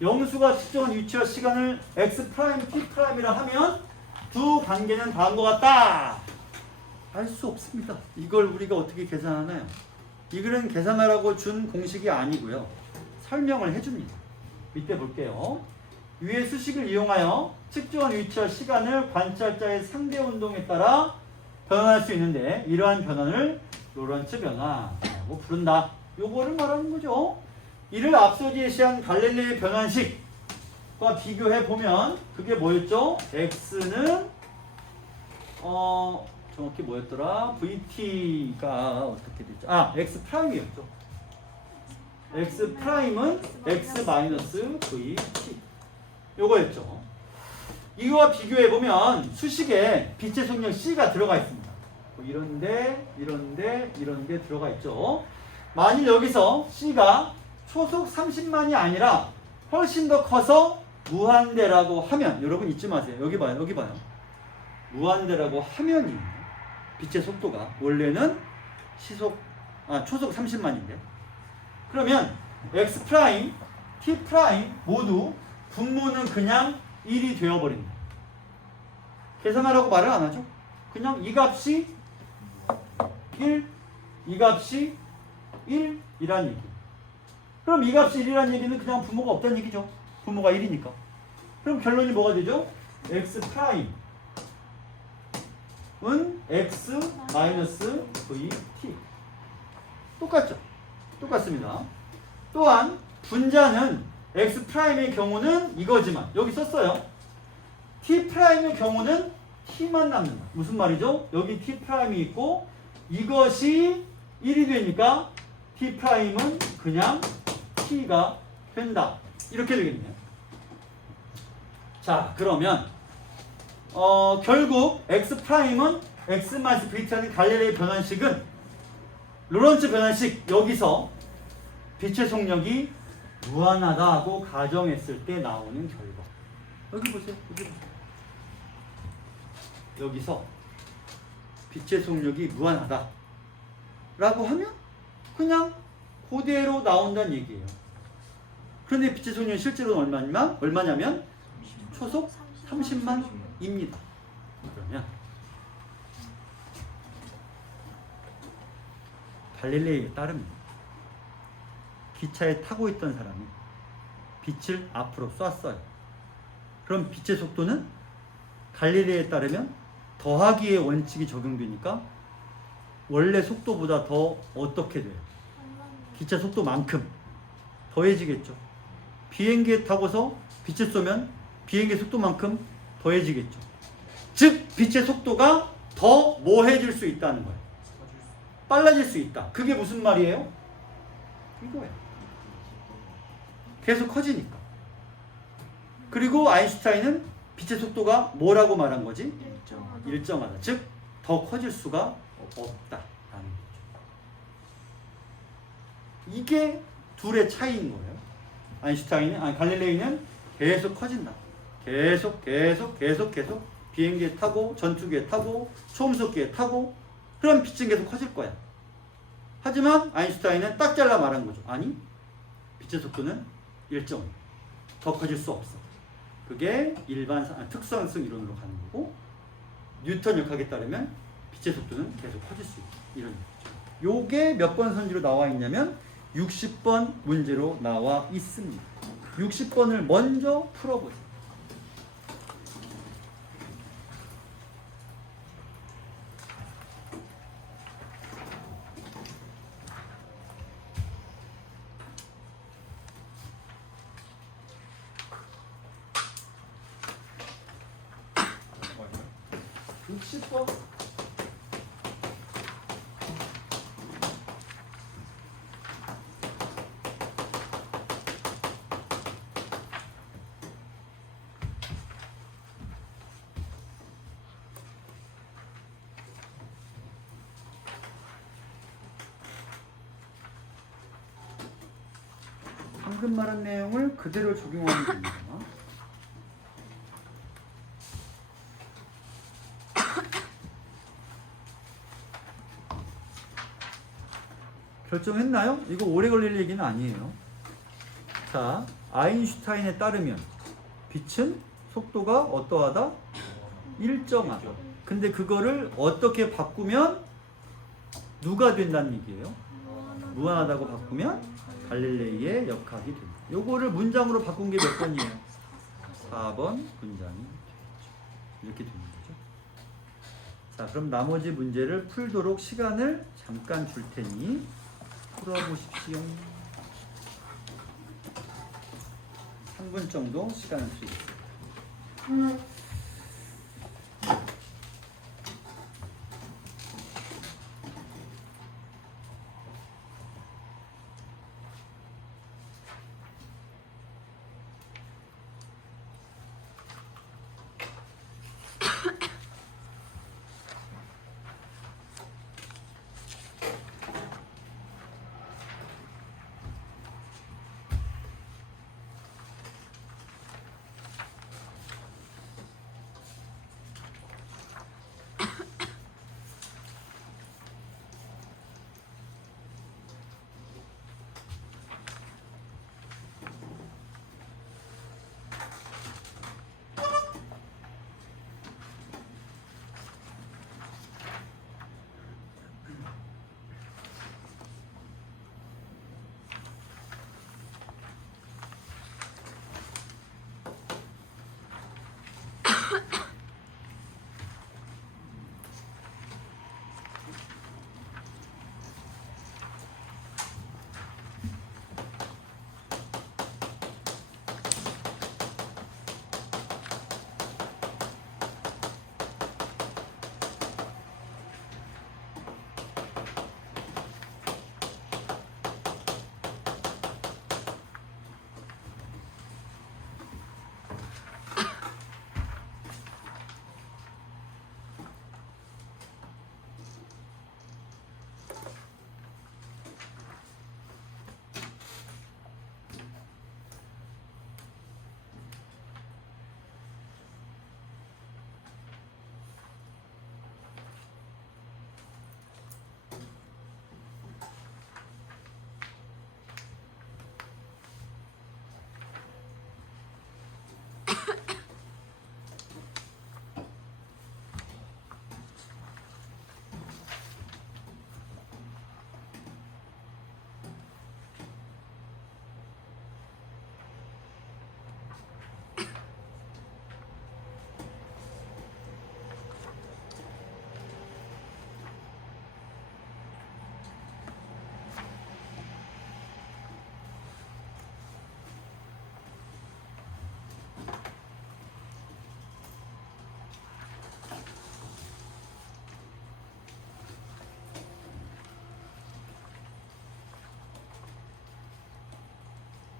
영수가 측정한 위치와 시간을 x 프라임 t 프라임이라 하면 두 관계는 다음과 같다. 알 수 없습니다. 이걸 우리가 어떻게 계산하나요? 이글은 계산하라고 준 공식이 아니고요. 설명을 해줍니다. 밑에 볼게요. 위의 수식을 이용하여 측정한 위치와 시간을 관찰자의 상대 운동에 따라 변환할 수 있는데 이러한 변환을 로런츠 변화라고 부른다. 요거를 말하는 거죠. 이를 앞서 제시한 갈릴레의 변환식 비교해 보면 그게 뭐였죠? x는 정확히 뭐였더라? vt가 어떻게 됐죠? x 프라임이었죠. x 프라임은 x 마이너스 vt 요거였죠. 이거와 비교해 보면 수식에 빛의 속력 c가 들어가 있습니다. 뭐 이런데 들어가 있죠. 만일 여기서 c가 초속 30만이 아니라 훨씬 더 커서 무한대라고 하면, 여러분 잊지 마세요. 여기 봐요. 무한대라고 하면이 빛의 속도가 원래는 초속 30만인데, 그러면 x 프라임, t 프라임 모두 분모는 그냥 1이 되어버립니다. 계산하라고 말을 안 하죠. 그냥 이 값이 1, 이 값이 1이라는 얘기. 그럼 이 값이 1이라는 얘기는 그냥 분모가 없다는 얘기죠. 분모가 1이니까. 그럼 결론이 뭐가 되죠? x 프라임은 x 마이너스 vt. 똑같죠? 똑같습니다. 또한 분자는 x 프라임의 경우는 이거지만 여기 썼어요. t 프라임의 경우는 t만 남는다. 무슨 말이죠? 여기 t 프라임이 있고 이것이 1이 되니까 t 프라임은 그냥 t가 된다. 이렇게 되겠네요. 자, 그러면 결국 x 프라임은 x 마이너스 vt라는 갈릴레이 변환식은 로런츠 변환식, 여기서 빛의 속력이 무한하다고 가정했을 때 나오는 결과. 여기 보세요. 여기서 빛의 속력이 무한하다 라고 하면 그냥 그대로 나온다는 얘기예요. 그런데 빛의 속력은 실제로 얼마냐면 초속 30만입니다. 그러면 갈릴레이에 따르면 기차에 타고 있던 사람이 빛을 앞으로 쐈어요. 그럼 빛의 속도는 갈릴레이에 따르면 더하기의 원칙이 적용되니까 원래 속도보다 더 어떻게 돼요? 기차 속도만큼 더해지겠죠. 비행기에 타고서 빛을 쏘면 비행기 속도만큼 더해지겠죠. 즉 빛의 속도가 더 뭐해질 수 있다는 거예요. 빨라질 수 있다. 그게 무슨 말이에요? 이거예요. 계속 커지니까. 그리고 아인슈타인은 빛의 속도가 뭐라고 말한 거지? 일정하다. 즉 더 커질 수가 없다라는 거죠. 이게 둘의 차이인 거예요. 갈릴레이는 계속 커진다. 계속 비행기에 타고 전투기에 타고 초음속기에 타고, 그럼 빛은 계속 커질 거야. 하지만 아인슈타인은 딱 잘라 말한 거죠. 아니, 빛의 속도는 일정, 더 커질 수 없어. 그게 특수한성 이론으로 가는 거고, 뉴턴 역학에 따르면 빛의 속도는 계속 커질 수 있다. 이런 얘기죠. 요게 몇 번 선지로 나와 있냐면 60번 문제로 나와 있습니다. 60번을 먼저 풀어보세요. 방금 말한 내용을 그대로 적용하면 됩니다. 결정했나요? 이거 오래 걸릴 얘기는 아니에요. 자, 아인슈타인에 따르면 빛은 속도가 어떠하다? 일정하다. 근데 그거를 어떻게 바꾸면 누가 된다는 얘기예요? 무한하다고 바꾸면 갈릴레이의 역학이 된다. 요거를 문장으로 바꾼 게 몇 번이에요? 4번 문장이 이렇게 되는 거죠. 자, 그럼 나머지 문제를 풀도록 시간을 잠깐 줄 테니 풀어보십시오. 3분 정도 시간을 드리겠습니다.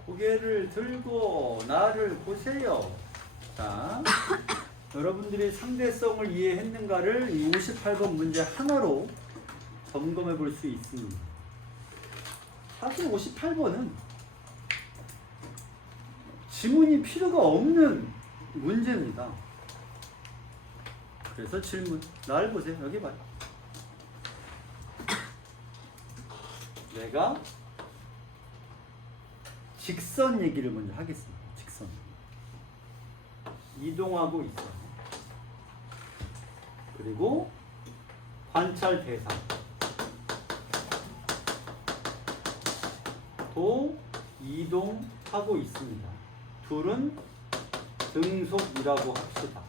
고개를 들고 나를 보세요. 자, 여러분들이 상대성을 이해했는가를 이 58번 문제 하나로 점검해 볼 수 있습니다. 사실 58번은 지문이 필요가 없는 문제입니다. 그래서 질문, 나를 보세요. 여기 봐요. 내가 직선 얘기를 먼저 하겠습니다. 직선. 이동하고 있어요. 그리고 관찰 대상. 도 이동하고 있습니다. 둘은 등속이라고 합시다.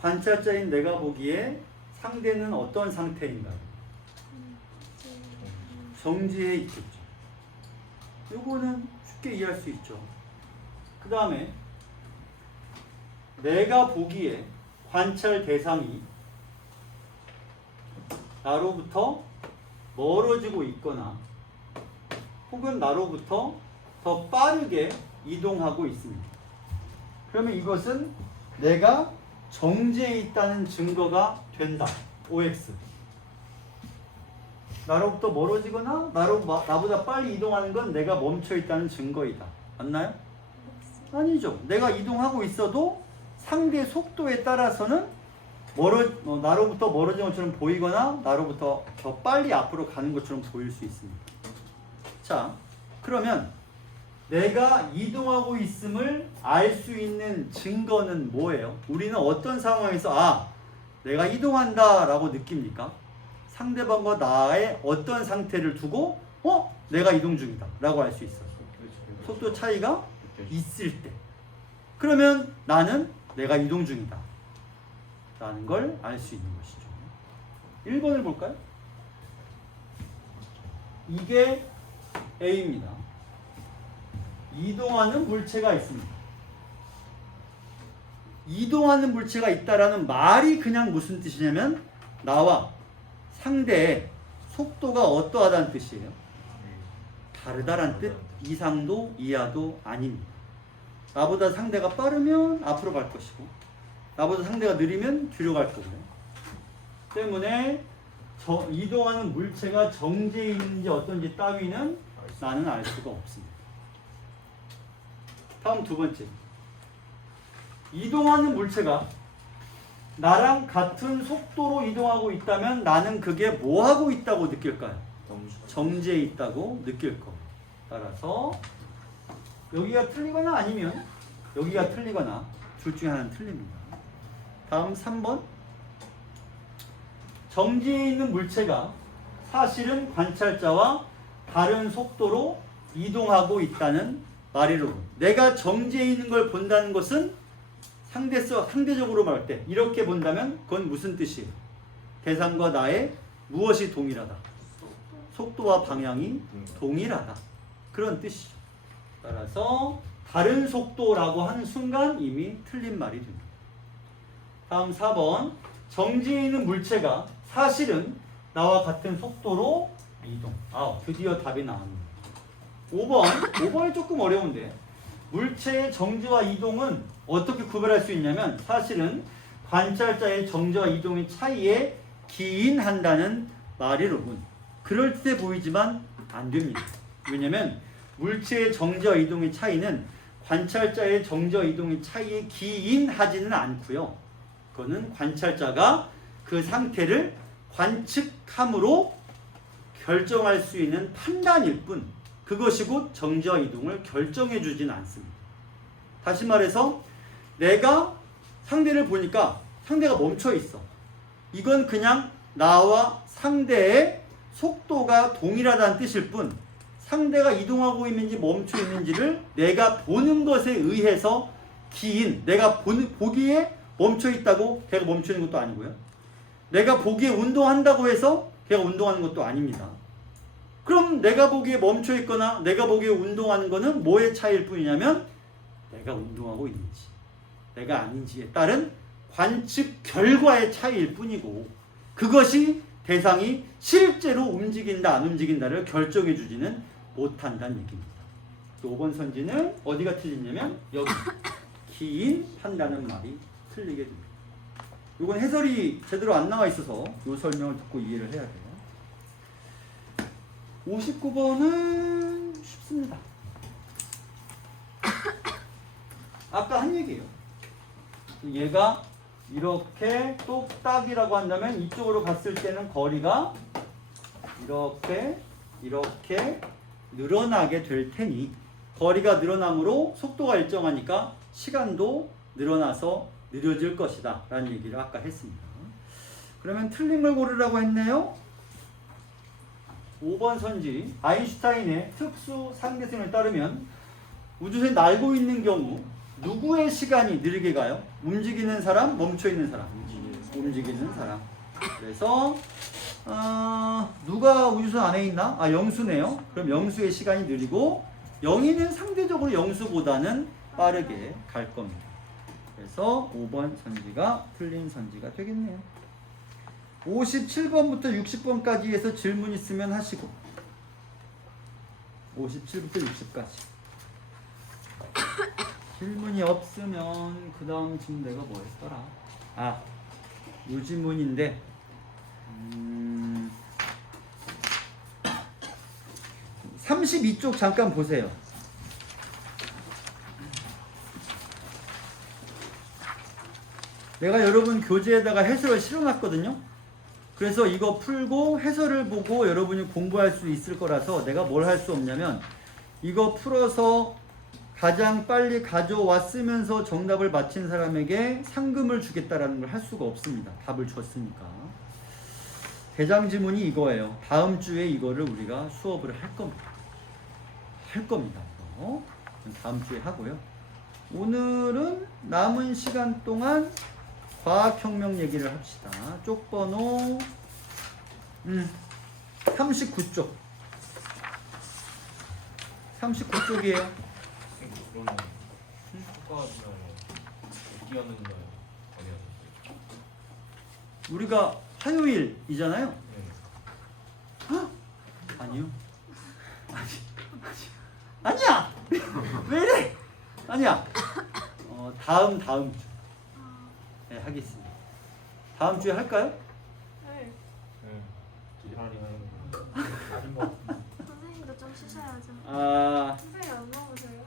관찰자인 내가 보기에 상대는 어떤 상태인가요? 정지해 있겠죠. 요거는 쉽게 이해할 수 있죠. 그 다음에 내가 보기에 관찰 대상이 나로부터 멀어지고 있거나 혹은 나로부터 더 빠르게 이동하고 있습니다. 그러면 이것은 내가 정지해 있다는 증거가 된다. OX. 나로부터 멀어지거나 나보다 빨리 이동하는 건 내가 멈춰 있다는 증거이다. 맞나요? 아니죠. 내가 이동하고 있어도 상대 속도에 따라서는 나로부터 멀어진 것처럼 보이거나 나로부터 더 빨리 앞으로 가는 것처럼 보일 수 있습니다. 자, 그러면 내가 이동하고 있음을 알 수 있는 증거는 뭐예요? 우리는 어떤 상황에서 내가 이동한다 라고 느낍니까? 상대방과 나의 어떤 상태를 두고 내가 이동 중이다 라고 알 수 있어요. 속도 차이가 있을 때. 그러면 나는 내가 이동 중이다 라는 걸 알 수 있는 것이죠. 1번을 볼까요? 이게 A입니다. 이동하는 물체가 있습니다. 이동하는 물체가 있다라는 말이 그냥 무슨 뜻이냐면 나와 상대의 속도가 어떠하다는 뜻이에요. 다르다란 뜻, 이상도 이하도 아닙니다. 나보다 상대가 빠르면 앞으로 갈 것이고 나보다 상대가 느리면 뒤로 갈 거고요. 때문에 이동하는 물체가 정지해 있는지 어떤지 따위는 나는 알 수가 없습니다. 다음 두 번째. 이동하는 물체가 나랑 같은 속도로 이동하고 있다면 나는 그게 뭐 하고 있다고 느낄까요? 정지해 있다고 느낄 거. 따라서 여기가 틀리거나 아니면 여기가 틀리거나 둘 중에 하나는 틀립니다. 다음 3번. 정지해 있는 물체가 사실은 관찰자와 다른 속도로 이동하고 있다는 말이로군. 내가 정지해 있는 걸 본다는 것은 상대적으로 말할 때 이렇게 본다면 그건 무슨 뜻이에요? 대상과 나의 무엇이 동일하다? 속도와 방향이 동일하다. 그런 뜻이죠. 따라서 다른 속도라고 하는 순간 이미 틀린 말이 됩니다. 다음 4번. 정지해 있는 물체가 사실은 나와 같은 속도로 이동. 드디어 답이 나왔네요. 5번이 조금 어려운데 물체의 정지와 이동은 어떻게 구별할 수 있냐면 사실은 관찰자의 정지와 이동의 차이에 기인한다는 말이로군. 그럴듯해 보이지만 안 됩니다. 왜냐면 물체의 정지와 이동의 차이는 관찰자의 정지와 이동의 차이에 기인하지는 않고요. 그거는 관찰자가 그 상태를 관측함으로 결정할 수 있는 판단일 뿐 그것이 곧 정지와 이동을 결정해 주지는 않습니다. 다시 말해서 내가 상대를 보니까 상대가 멈춰 있어. 이건 그냥 나와 상대의 속도가 동일하다는 뜻일 뿐 상대가 이동하고 있는지 멈춰 있는지를 내가 보는 것에 의해서 내가 보기에 멈춰 있다고 걔가 멈춰 있는 것도 아니고요. 내가 보기에 운동한다고 해서 걔가 운동하는 것도 아닙니다. 그럼 내가 보기에 멈춰 있거나 내가 보기에 운동하는 거는 뭐의 차이일 뿐이냐면 내가 운동하고 있는지 내가 아닌지에 따른 관측 결과의 차이일 뿐이고 그것이 대상이 실제로 움직인다 안 움직인다를 결정해 주지는 못한다는 얘기입니다. 5번 선지는 어디가 틀리냐면 여기 기인한다는 말이 틀리게 됩니다. 이건 해설이 제대로 안 나와 있어서 이 설명을 듣고 이해를 해야 돼요. 59번은 쉽습니다. 아까 한 얘기예요. 얘가 이렇게 똑딱이라고 한다면 이쪽으로 갔을 때는 거리가 이렇게 늘어나게 될 테니 거리가 늘어남으로 속도가 일정하니까 시간도 늘어나서 느려질 것이다 라는 얘기를 아까 했습니다. 그러면 틀린 걸 고르라고 했네요. 5번 선지. 아인슈타인의 특수 상대성에 따르면 우주선이 날고 있는 경우 누구의 시간이 느리게 가요? 움직이는 사람, 멈춰 있는 사람. 움직이는 사람. 그래서 누가 우주선 안에 있나? 영수네요. 그럼 영수의 시간이 느리고 영희는 상대적으로 영수보다는 빠르게 갈 겁니다. 그래서 5번 선지가 틀린 선지가 되겠네요. 57번부터 60번까지 해서 질문 있으면 하시고 57부터 60까지 질문이 없으면 그 다음 질문 내가 뭐 했더라? 이 질문인데 32쪽 잠깐 보세요. 내가 여러분 교재에다가 해설을 실어놨거든요. 그래서 이거 풀고 해설을 보고 여러분이 공부할 수 있을 거라서 내가 뭘 할 수 없냐면 이거 풀어서 가장 빨리 가져왔으면서 정답을 맞힌 사람에게 상금을 주겠다라는 걸 할 수가 없습니다. 답을 줬으니까. 대장 지문이 이거예요. 다음 주에 이거를 우리가 수업을 할 겁니다. 다음 주에 하고요. 오늘은 남은 시간 동안 과학혁명 얘기를 합시다. 쪽번호 39쪽. 39쪽이에요. 그런 효과나요? 기하는 날 많이 하셨어요? 우리가 화요일이잖아요. 네. 아니요. 아니야. 왜 이래? 아니야. 다음 주. 네, 하겠습니다. 다음 주에 할까요? 네. 네. 기다리 하는 거. 선생님도 좀 쉬셔야죠. 선생님 안 나오세요?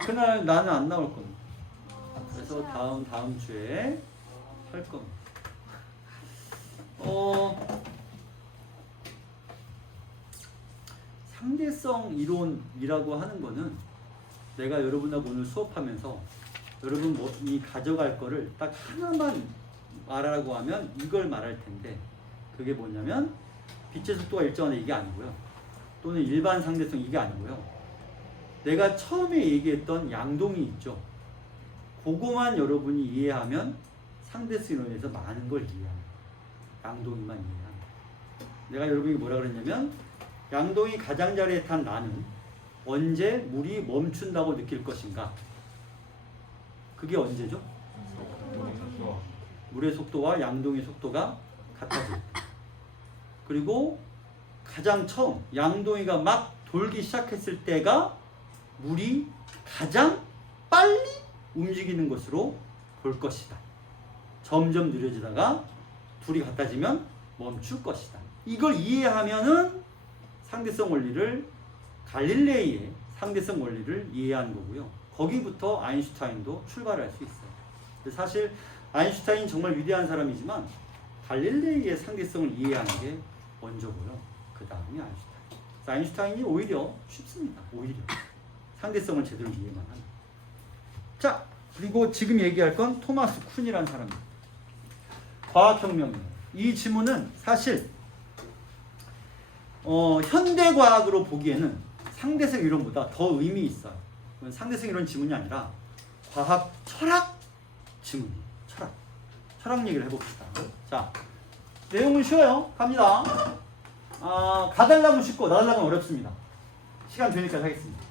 그날 나는 안 나올 겁니다. 그래서 쉬셔야죠. 다음 주에 할 겁니다. 상대성 이론이라고 하는 거는 내가 여러분하고 오늘 수업하면서 여러분 이 가져갈 거를 딱 하나만 말하라고 하면 이걸 말할 텐데, 그게 뭐냐면 빛의 속도가 일정하다 이게 아니고요. 또는 일반 상대성 이게 아니고요. 내가 처음에 얘기했던 양동이 있죠. 그거만 여러분이 이해하면 상대성 이론에서 많은 걸 이해합니다. 양동이만 이해합니다. 내가 여러분이 뭐라 그랬냐면, 양동이 가장자리에 탄 나는 언제 물이 멈춘다고 느낄 것인가? 그게 언제죠? 물의 속도와 양동의 속도가 같아질 때. 그리고 가장 처음 양동이가 막 돌기 시작했을 때가 물이 가장 빨리 움직이는 것으로 볼 것이다. 점점 느려지다가 둘이 같아지면 멈출 것이다. 이걸 이해하면은 상대성 원리를, 갈릴레이의 상대성 원리를 이해하는 거고요. 거기부터 아인슈타인도 출발할 수 있어요. 근데 사실 아인슈타인 정말 위대한 사람이지만 갈릴레이의 상대성을 이해하는 게 먼저고요. 그 다음이 아인슈타인. 아인슈타인이 오히려 쉽습니다. 오히려 상대성을 제대로 이해만 하면. 자, 그리고 지금 얘기할 건 토마스 쿤이라는 사람입니다. 과학혁명이에요. 이 지문은 사실 현대과학으로 보기에는 상대성 이론보다 더 의미 있어요. 상대성 이론 지문이 아니라 과학 철학 지문이에요. 철학 얘기를 해봅시다. 자, 내용은 쉬워요. 갑니다. 가달라면 쉽고 나달라면 어렵습니다. 시간 되니까 하겠습니다.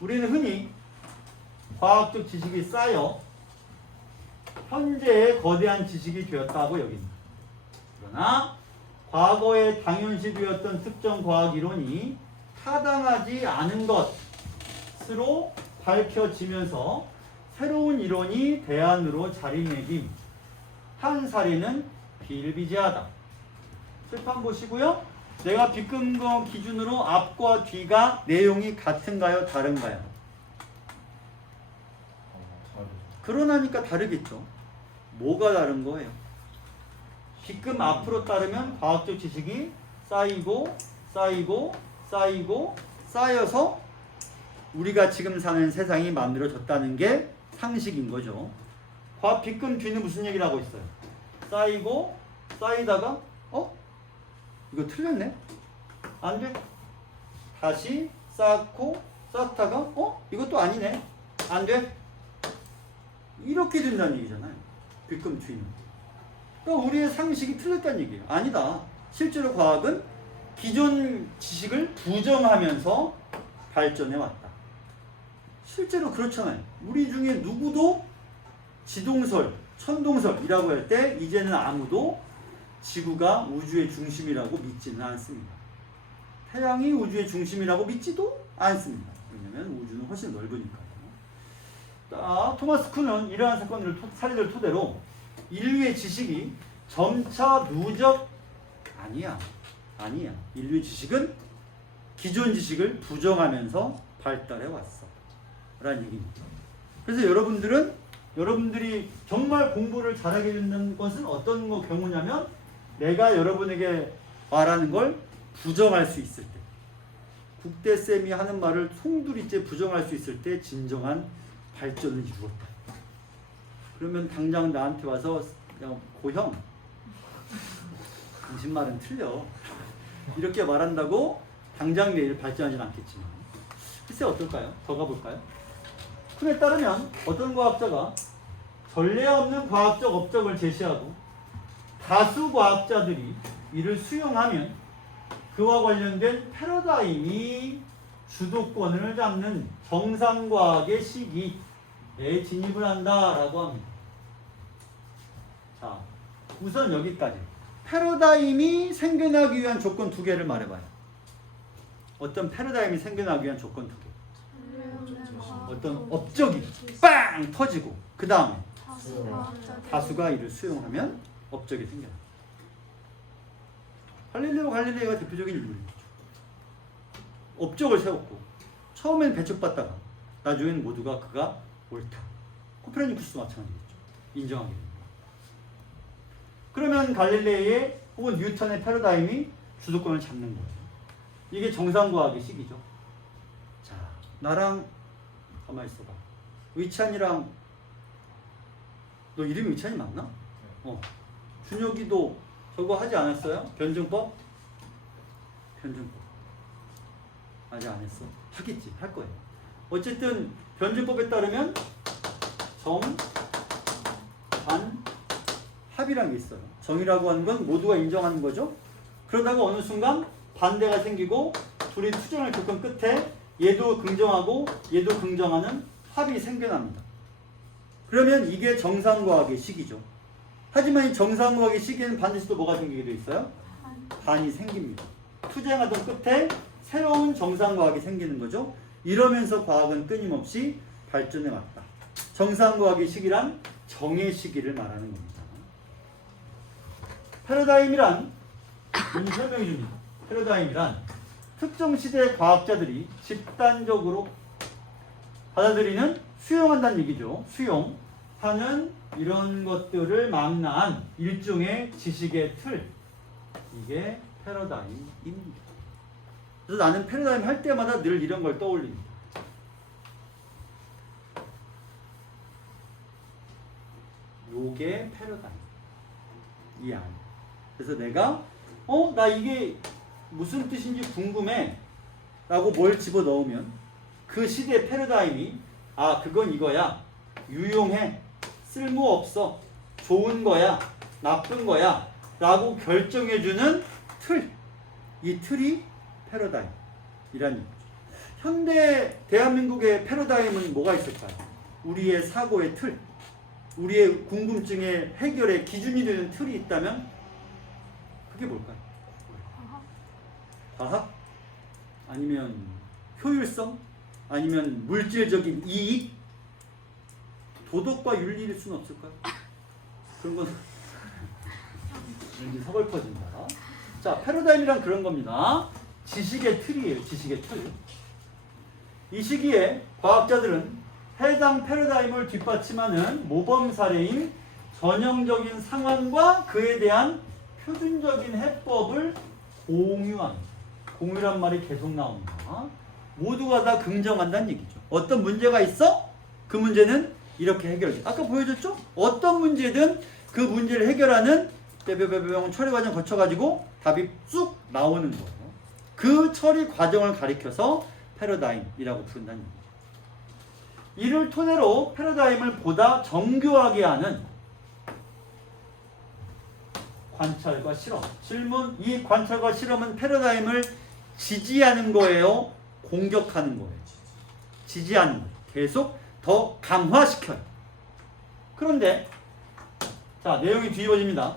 우리는 흔히 과학적 지식이 쌓여 현재의 거대한 지식이 되었다고 여깁니다. 그러나 과거에 당연시되었던 특정 과학 이론이 타당하지 않은 것으로 밝혀지면서 새로운 이론이 대안으로 자리매김 한 사례는 비일비재하다. 칠판 보시고요. 내가 비끈 거 기준으로 앞과 뒤가 내용이 같은가요? 다른가요? 그러나니까 다르겠죠. 뭐가 다른 거예요? 비끔 앞으로 따르면 과학적 지식이 쌓여서 우리가 지금 사는 세상이 만들어졌다는 게 상식인 거죠. 비끔 뒤는 무슨 얘기를 하고 있어요? 쌓이다가 이거 틀렸네? 안 돼? 다시 쌓다가 이것도 아니네? 안 돼? 이렇게 된다는 얘기잖아요. 비끔 뒤는. 그러니까 우리의 상식이 틀렸다는 얘기예요. 아니다. 실제로 과학은 기존 지식을 부정하면서 발전해 왔다. 실제로 그렇잖아요. 우리 중에 누구도 지동설, 천동설이라고 할 때 이제는 아무도 지구가 우주의 중심이라고 믿지는 않습니다. 태양이 우주의 중심이라고 믿지도 않습니다. 왜냐하면 우주는 훨씬 넓으니까요. 토마스 쿤은 이러한 사례를 토대로 인류의 지식이 점차 누적 아니야. 인류의 지식은 기존 지식을 부정하면서 발달해 왔어. 라는 얘기입니다. 그래서 여러분들이 정말 공부를 잘하게 되는 것은 어떤 경우냐면, 내가 여러분에게 말하는 걸 부정할 수 있을 때, 국대쌤이 하는 말을 송두리째 부정할 수 있을 때 진정한 발전을 이루었다. 그러면 당장 나한테 와서 고형, 당신 말은 틀려. 이렇게 말한다고 당장 내일 발전하진 않겠지만, 글쎄 어떨까요? 더 가볼까요? 쿤에 따르면 어떤 과학자가 전례 없는 과학적 업적을 제시하고 다수 과학자들이 이를 수용하면 그와 관련된 패러다임이 주도권을 잡는 정상과학의 시기에 진입을 한다라고 합니다. 자, 우선 여기까지. 패러다임이 생겨나기 위한 조건 두 개를 말해봐요. 어떤 패러다임이 생겨나기 위한 조건 두 개. 어떤 업적이 빵 터지고 그 다음에 다수가 이를 수용하면 업적이 생겨나. 갈릴레오가 대표적인 인물이죠. 업적을 세웠고 처음엔 배척받다가 나중엔 모두가 그가 옳다. 코페르니쿠스도 마찬가지겠죠. 인정하게 됩니다. 그러면 갈릴레이의 혹은 뉴턴의 패러다임이 주도권을 잡는 거예요. 이게 정상과학의 시기죠. 자, 나랑 가만히 있어봐. 의찬이랑 너 이름이 의찬이 맞나? 준혁이도 저거 하지 않았어요? 변증법? 아직 안 했어. 하겠지. 할 거예요. 어쨌든 변증법에 따르면 정, 반, 합이라는 게 있어요. 정이라고 하는 건 모두가 인정하는 거죠. 그러다가 어느 순간 반대가 생기고 둘이 투쟁을 겪은 끝에 얘도 긍정하고 얘도 긍정하는 합이 생겨납니다. 그러면 이게 정상과학의 시기죠. 하지만 이 정상과학의 시기에는 반드시 또 뭐가 생기게 돼 있어요? 반이 생깁니다. 투쟁하던 끝에 새로운 정상과학이 생기는 거죠. 이러면서 과학은 끊임없이 발전해 왔다. 정상과학의 시기란 정의 시기를 말하는 겁니다. 패러다임이란 설명해 줍니다. 패러다임이란 특정 시대의 과학자들이 집단적으로 받아들이는 수용한다는 얘기죠. 수용하는 이런 것들을 망라한 일종의 지식의 틀. 이게 패러다임입니다. 그래서 나는 패러다임 할 때마다 늘 이런 걸 떠올립니다. 요게 패러다임. 이 안. 그래서 내가 나 이게 무슨 뜻인지 궁금해 라고 뭘 집어넣으면 그 시대의 패러다임이 그건 이거야. 유용해. 쓸모없어. 좋은 거야. 나쁜 거야. 라고 결정해주는 틀. 이 틀이 패러다임이라는 얘기죠. 현대 대한민국의 패러다임은 뭐가 있을까요? 우리의 사고의 틀. 우리의 궁금증의 해결의 기준이 되는 틀이 있다면 그게 뭘까요? 과학? 아니면 효율성? 아니면 물질적인 이익? 도덕과 윤리일 수는 없을까요? 그런 건 왠지 서글퍼진다. 자, 패러다임이란 그런 겁니다. 지식의 틀이에요. 지식의 틀. 이 시기에 과학자들은 해당 패러다임을 뒷받침하는 모범 사례인 전형적인 상황과 그에 대한 표준적인 해법을 공유합니다. 공유란 말이 계속 나옵니다. 모두가 다 긍정한다는 얘기죠. 어떤 문제가 있어? 그 문제는 이렇게 해결돼. 아까 보여줬죠? 어떤 문제든 그 문제를 해결하는 뼈뼈뼈뼈 처리 과정 거쳐가지고 답이 쑥 나오는 거예요. 그 처리 과정을 가리켜서 패러다임이라고 부른다는 얘기죠. 이를 토대로 패러다임을 보다 정교하게 하는 관찰과 실험. 질문, 이 관찰과 실험은 패러다임을 지지하는 거예요? 공격하는 거예요? 지지하는 거예요. 계속 더 강화시켜요. 그런데 자, 내용이 뒤집어집니다.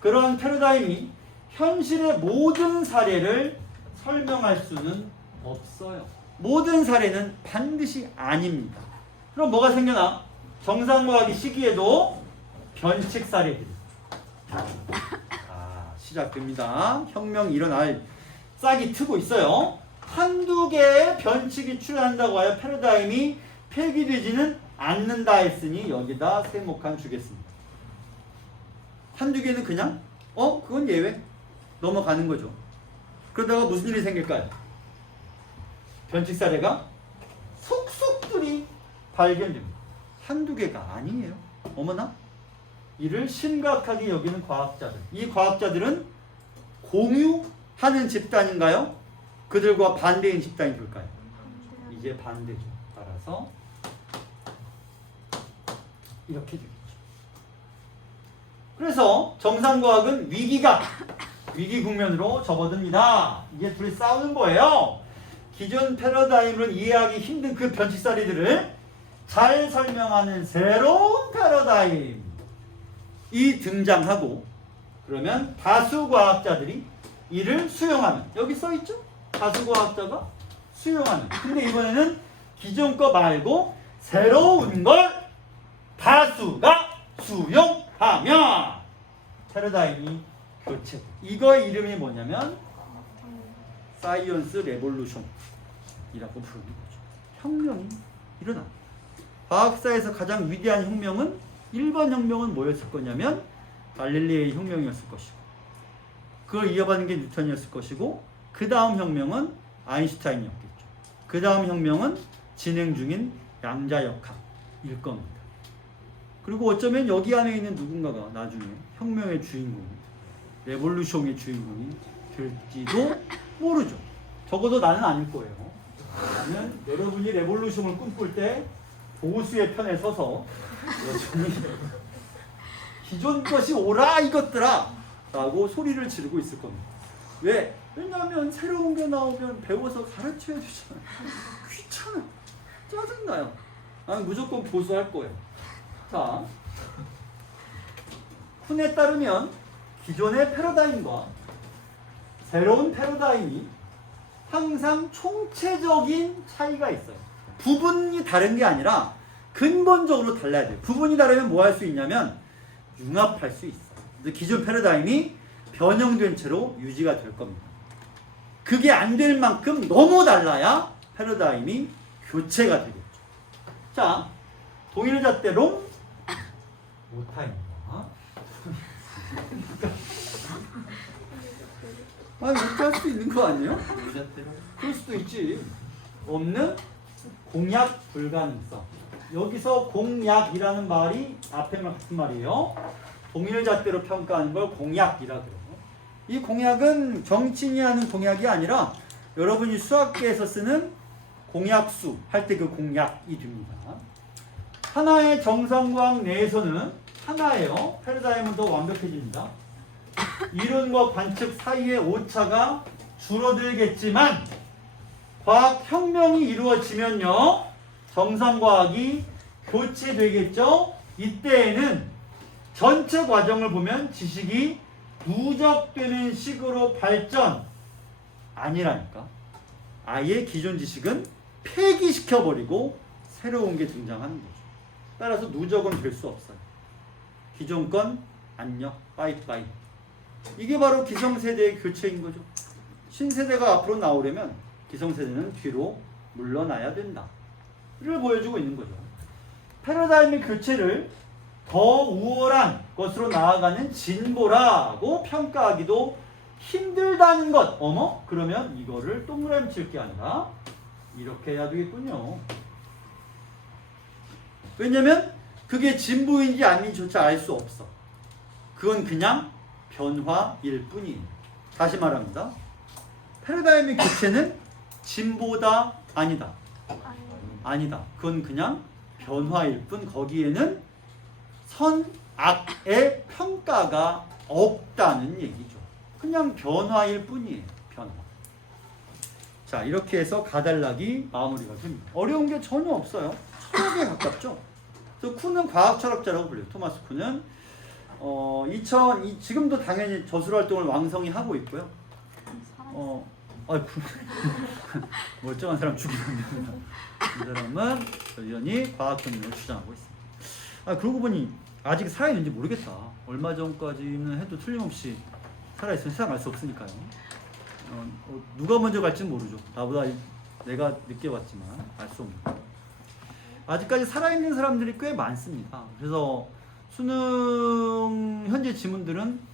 그러한 패러다임이 현실의 모든 사례를 설명할 수는 없어요. 모든 사례는 반드시 아닙니다. 그럼 뭐가 생겨나? 정상과학의 시기에도 변칙 사례들이 시작됩니다. 혁명이 일어날 싹이 트고 있어요. 한두 개의 변칙이 출현한다고 하여 패러다임이 폐기되지는 않는다 했으니 여기다 세목한 주겠습니다. 한두 개는 그냥 그건 예외 넘어가는 거죠. 그러다가 무슨 일이 생길까요? 변칙 사례가 속속들이 발견됩니다. 한두 개가 아니에요. 어머나? 이를 심각하게 여기는 과학자들. 이 과학자들은 공유하는 집단인가요? 그들과 반대인 집단이 될까요? 이제 반대죠. 따라서 이렇게 되겠죠. 그래서 정상과학은 위기 국면으로 접어듭니다. 이게 둘이 싸우는 거예요. 기존 패러다임으로는 이해하기 힘든 그 변칙사리들을 잘 설명하는 새로운 패러다임이 등장하고, 그러면 다수 과학자들이 이를 수용하는, 여기 써있죠? 다수 과학자가 수용하는. 근데 이번에는 기존 거 말고 새로운 걸 다수가 수용하면 패러다임이 교체. 이거의 이름이 뭐냐면 사이언스 레볼루션이라고 부르는 거죠. 혁명이 일어나. 과학사에서 가장 위대한 혁명은 1번 혁명은 뭐였을 거냐면 갈릴레이의 혁명이었을 것이고, 그걸 이어받은 게 뉴턴이었을 것이고, 그 다음 혁명은 아인슈타인이었겠죠. 그 다음 혁명은 진행 중인 양자역학일 겁니다. 그리고 어쩌면 여기 안에 있는 누군가가 나중에 혁명의 주인공, 레볼루션의 주인공이 될지도 모르죠. 적어도 나는 아닐 거예요. 나는 여러분이 레볼루션을 꿈꿀 때 보수의 편에 서서 여전히 기존 것이 옳아 이것들아 라고 소리를 지르고 있을 겁니다. 왜? 왜냐하면 새로운 게 나오면 배워서 가르쳐야 되잖아요. 귀찮아. 짜증나요. 나는 무조건 보수할 거예요. 자, 쿤에 따르면 기존의 패러다임과 새로운 패러다임이 항상 총체적인 차이가 있어요. 부분이 다른 게 아니라 근본적으로 달라야 돼요. 부분이 다르면 뭐 할 수 있냐면 융합할 수 있어요. 기존 패러다임이 변형된 채로 유지가 될 겁니다. 그게 안 될 만큼 너무 달라야 패러다임이 교체가 되겠죠. 자, 동일 잣대로 오타입니다. 이렇게 할 수도 있는 거 아니에요? 그럴 수도 있지. 없는 공약 불가능성. 여기서 공약이라는 말이 앞에만 같은 말이에요. 동일 잣대로 평가하는 걸 공약이라 그래요. 이 공약은 정치인이 하는 공약이 아니라 여러분이 수학계에서 쓰는 공약수 할 때 그 공약이 됩니다. 하나의 정상과학 내에서는 하나예요. 패러다임은 더 완벽해집니다. 이론과 관측 사이의 오차가 줄어들겠지만 과학혁명이 이루어지면요, 정상과학이 교체되겠죠. 이때에는 전체 과정을 보면 지식이 누적되는 식으로 발전 아니라니까. 아예 기존 지식은 폐기시켜버리고 새로운 게 등장하는 거죠. 따라서 누적은 될 수 없어요. 기존 건 안녕, 빠이빠이. 이게 바로 기성세대의 교체인 거죠. 신세대가 앞으로 나오려면 기성세대는 뒤로 물러나야 된다 를 보여주고 있는 거죠. 패러다임의 교체를 더 우월한 것으로 나아가는 진보라고 평가하기도 힘들다는 것. 어머? 그러면 이거를 동그라미 칠 게 아니라 이렇게 해야 되겠군요. 왜냐면 그게 진보인지 아닌지조차 알 수 없어. 그건 그냥 변화일 뿐이에요. 다시 말합니다. 패러다임의 교체는 진보다 아니다. 아니다. 그건 그냥 변화일 뿐. 거기에는 선악의 평가가 없다는 얘기죠. 그냥 변화일 뿐이에요. 변화. 자, 이렇게 해서 가달락이 마무리가 됩니다. 어려운 게 전혀 없어요. 철학에 가깝죠. 그래서 쿤은 과학 철학자라고 불려요. 토마스 쿤은 지금도 당연히 저술 활동을 왕성히 하고 있고요. 멀쩡한 사람 죽이면 됩니다. 이 사람은 여전히 과학혁명을 주장하고 있습니다. 그러고 보니 아직 살아있는지 모르겠다. 얼마 전까지는 해도 틀림없이 살아있으면 세상 알 수 없으니까요. 누가 먼저 갈지는 모르죠. 나보다 내가 늦게 왔지만 알 수 없는. 아직까지 살아있는 사람들이 꽤 많습니다. 그래서 수능 현재 지문들은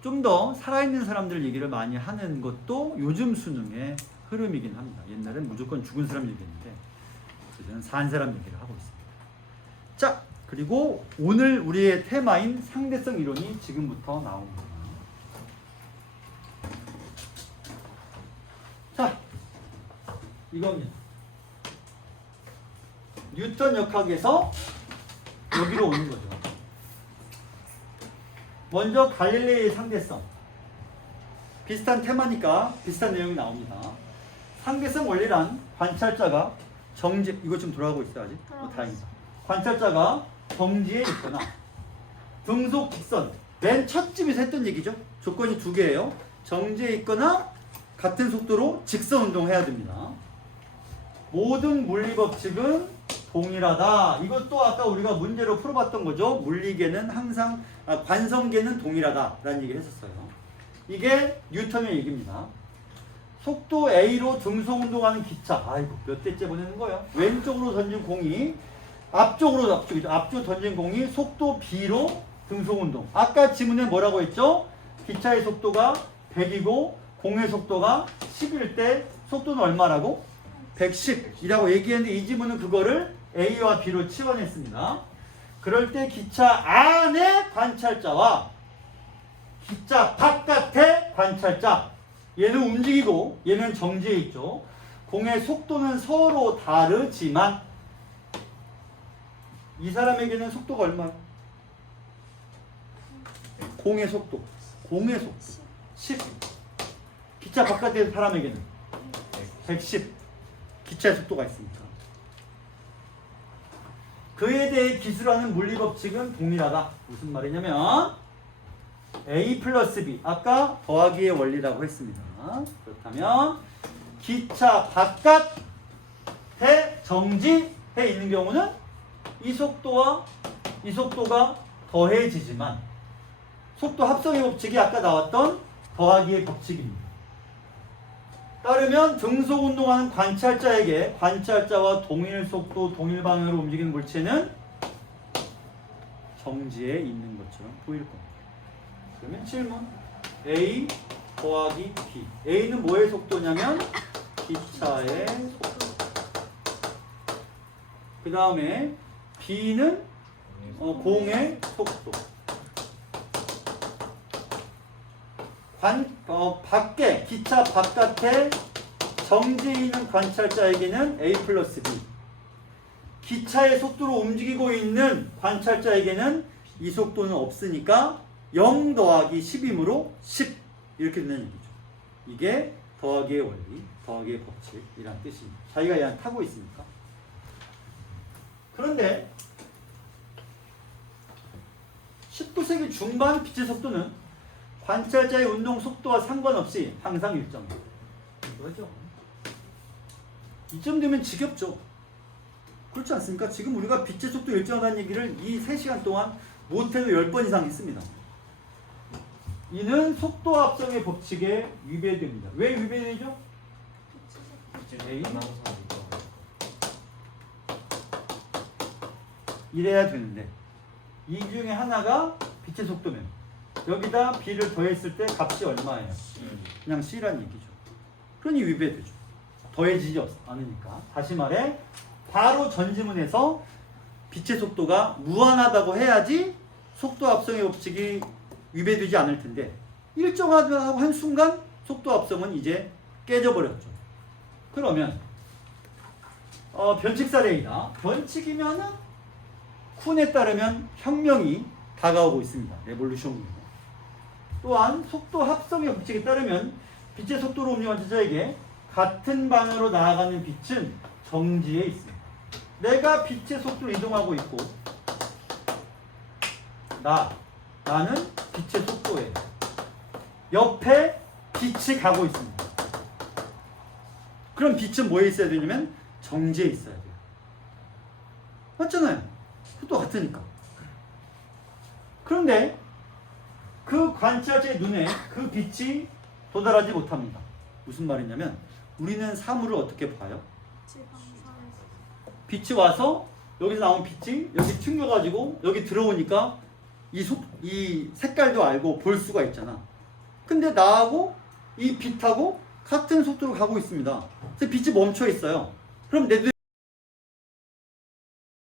좀 더 살아있는 사람들 얘기를 많이 하는 것도 요즘 수능의 흐름이긴 합니다. 옛날엔 무조건 죽은 사람 얘기했는데 요즘은 산 사람 얘기를 하고 있습니다. 자, 그리고 오늘 우리의 테마인 상대성 이론이 지금부터 나옵니다. 자, 이겁니다. 뉴턴 역학에서 여기로 오는 거죠. 먼저 갈릴레이의 상대성. 비슷한 테마니까 비슷한 내용이 나옵니다. 한계성 원리란 관찰자가 정지, 이거 좀 돌아가고 있어 아직? 다행이다. 관찰자가 정지에 있거나 등속 직선, 맨 첫 집에서 했던 얘기죠. 조건이 두 개예요. 정지에 있거나 같은 속도로 직선 운동해야 됩니다. 모든 물리 법칙은 동일하다. 이것도 아까 우리가 문제로 풀어봤던 거죠. 물리계는 항상 관성계는 동일하다라는 얘기를 했었어요. 이게 뉴턴의 얘기입니다. 속도 A로 등속 운동하는 기차. 아이고 몇 대째 보내는 거예요. 왼쪽으로 던진 공이 앞쪽으로 던진 공이 속도 B로 등속 운동. 아까 지문에 뭐라고 했죠? 기차의 속도가 100이고 공의 속도가 10일 때 속도는 얼마라고? 110이라고 얘기했는데 이 지문은 그거를 A와 B로 치환했습니다. 그럴 때 기차 안에 관찰자와 기차 바깥에 관찰자, 얘는 움직이고 얘는 정지해 있죠. 공의 속도는 서로 다르지만 이 사람에게는 속도가 얼마야? 공의 속도 10. 기차 바깥에 사람에게는 110 기차의 속도가 있으니까. 그에 대해 기술하는 물리법칙은 동일하다. 무슨 말이냐면 A 플러스 B, 아까 더하기의 원리라고 했습니다. 그렇다면 기차 바깥에 정지해 있는 경우는 이 속도와 이 속도가 더해지지만 속도 합성의 법칙이 아까 나왔던 더하기의 법칙입니다. 따르면 등속 운동하는 관찰자에게 관찰자와 동일 속도, 동일 방향으로 움직이는 물체는 정지해 있는 것처럼 보일 겁니다. 그러면 질문 A 더하기 B. A는 뭐의 속도냐면 기차의 속도. 그 다음에 B는 공의 속도. 밖에, 기차 바깥에 정지해 있는 관찰자에게는 A 플러스 B. 기차의 속도로 움직이고 있는 관찰자에게는 이 속도는 없으니까 0 더하기 10이므로 10 이렇게 되는 얘기죠. 이게 더하기의 원리, 더하기의 법칙이란 뜻입니다. 자기가 얘랑 타고 있으니까. 그런데 19세기 중반 빛의 속도는 관찰자의 운동 속도와 상관없이 항상 일정해요. 그렇죠? 이쯤 되면 지겹죠. 그렇지 않습니까? 지금 우리가 빛의 속도 일정하다는 얘기를 이 3시간 동안 못해도 10번 이상 했습니다. 이는 속도 합성의 법칙에 위배됩니다. 왜 위배되죠? 이래야 되는데 이 중에 하나가 빛의 속도면 여기다 B를 더했을 때 값이 얼마예요? 그냥 C란 얘기죠. 그러니 위배되죠. 더해지지 않으니까. 다시 말해 바로 전 지문에서 빛의 속도가 무한하다고 해야지 속도 합성의 법칙이 위배되지 않을 텐데 일정하다고 한 순간 속도 합성은 이제 깨져버렸죠. 그러면 변칙 사례이다. 변칙이면은 쿤에 따르면 혁명이 다가오고 있습니다. 레볼루션입니다. 또한 속도 합성의 법칙에 따르면 빛의 속도로 움직이는 관찰자에게 같은 방향으로 나아가는 빛은 정지해 있습니다. 내가 빛의 속도로 이동하고 있고 나는 빛의 속도에 옆에 빛이 가고 있습니다. 그럼 빛은 뭐에 있어야 되냐면 정지해 있어야 돼요. 맞잖아요. 속도가 같으니까. 그런데 그 관찰자의 눈에 그 빛이 도달하지 못합니다. 무슨 말이냐면 우리는 사물을 어떻게 봐요? 빛이 와서 여기서 나온 빛이 여기 튕겨가지고 여기 들어오니까 이 색깔도 알고 볼 수가 있잖아. 근데 나하고 이 빛하고 같은 속도로 가고 있습니다. 그래서 빛이 멈춰 있어요. 그럼 내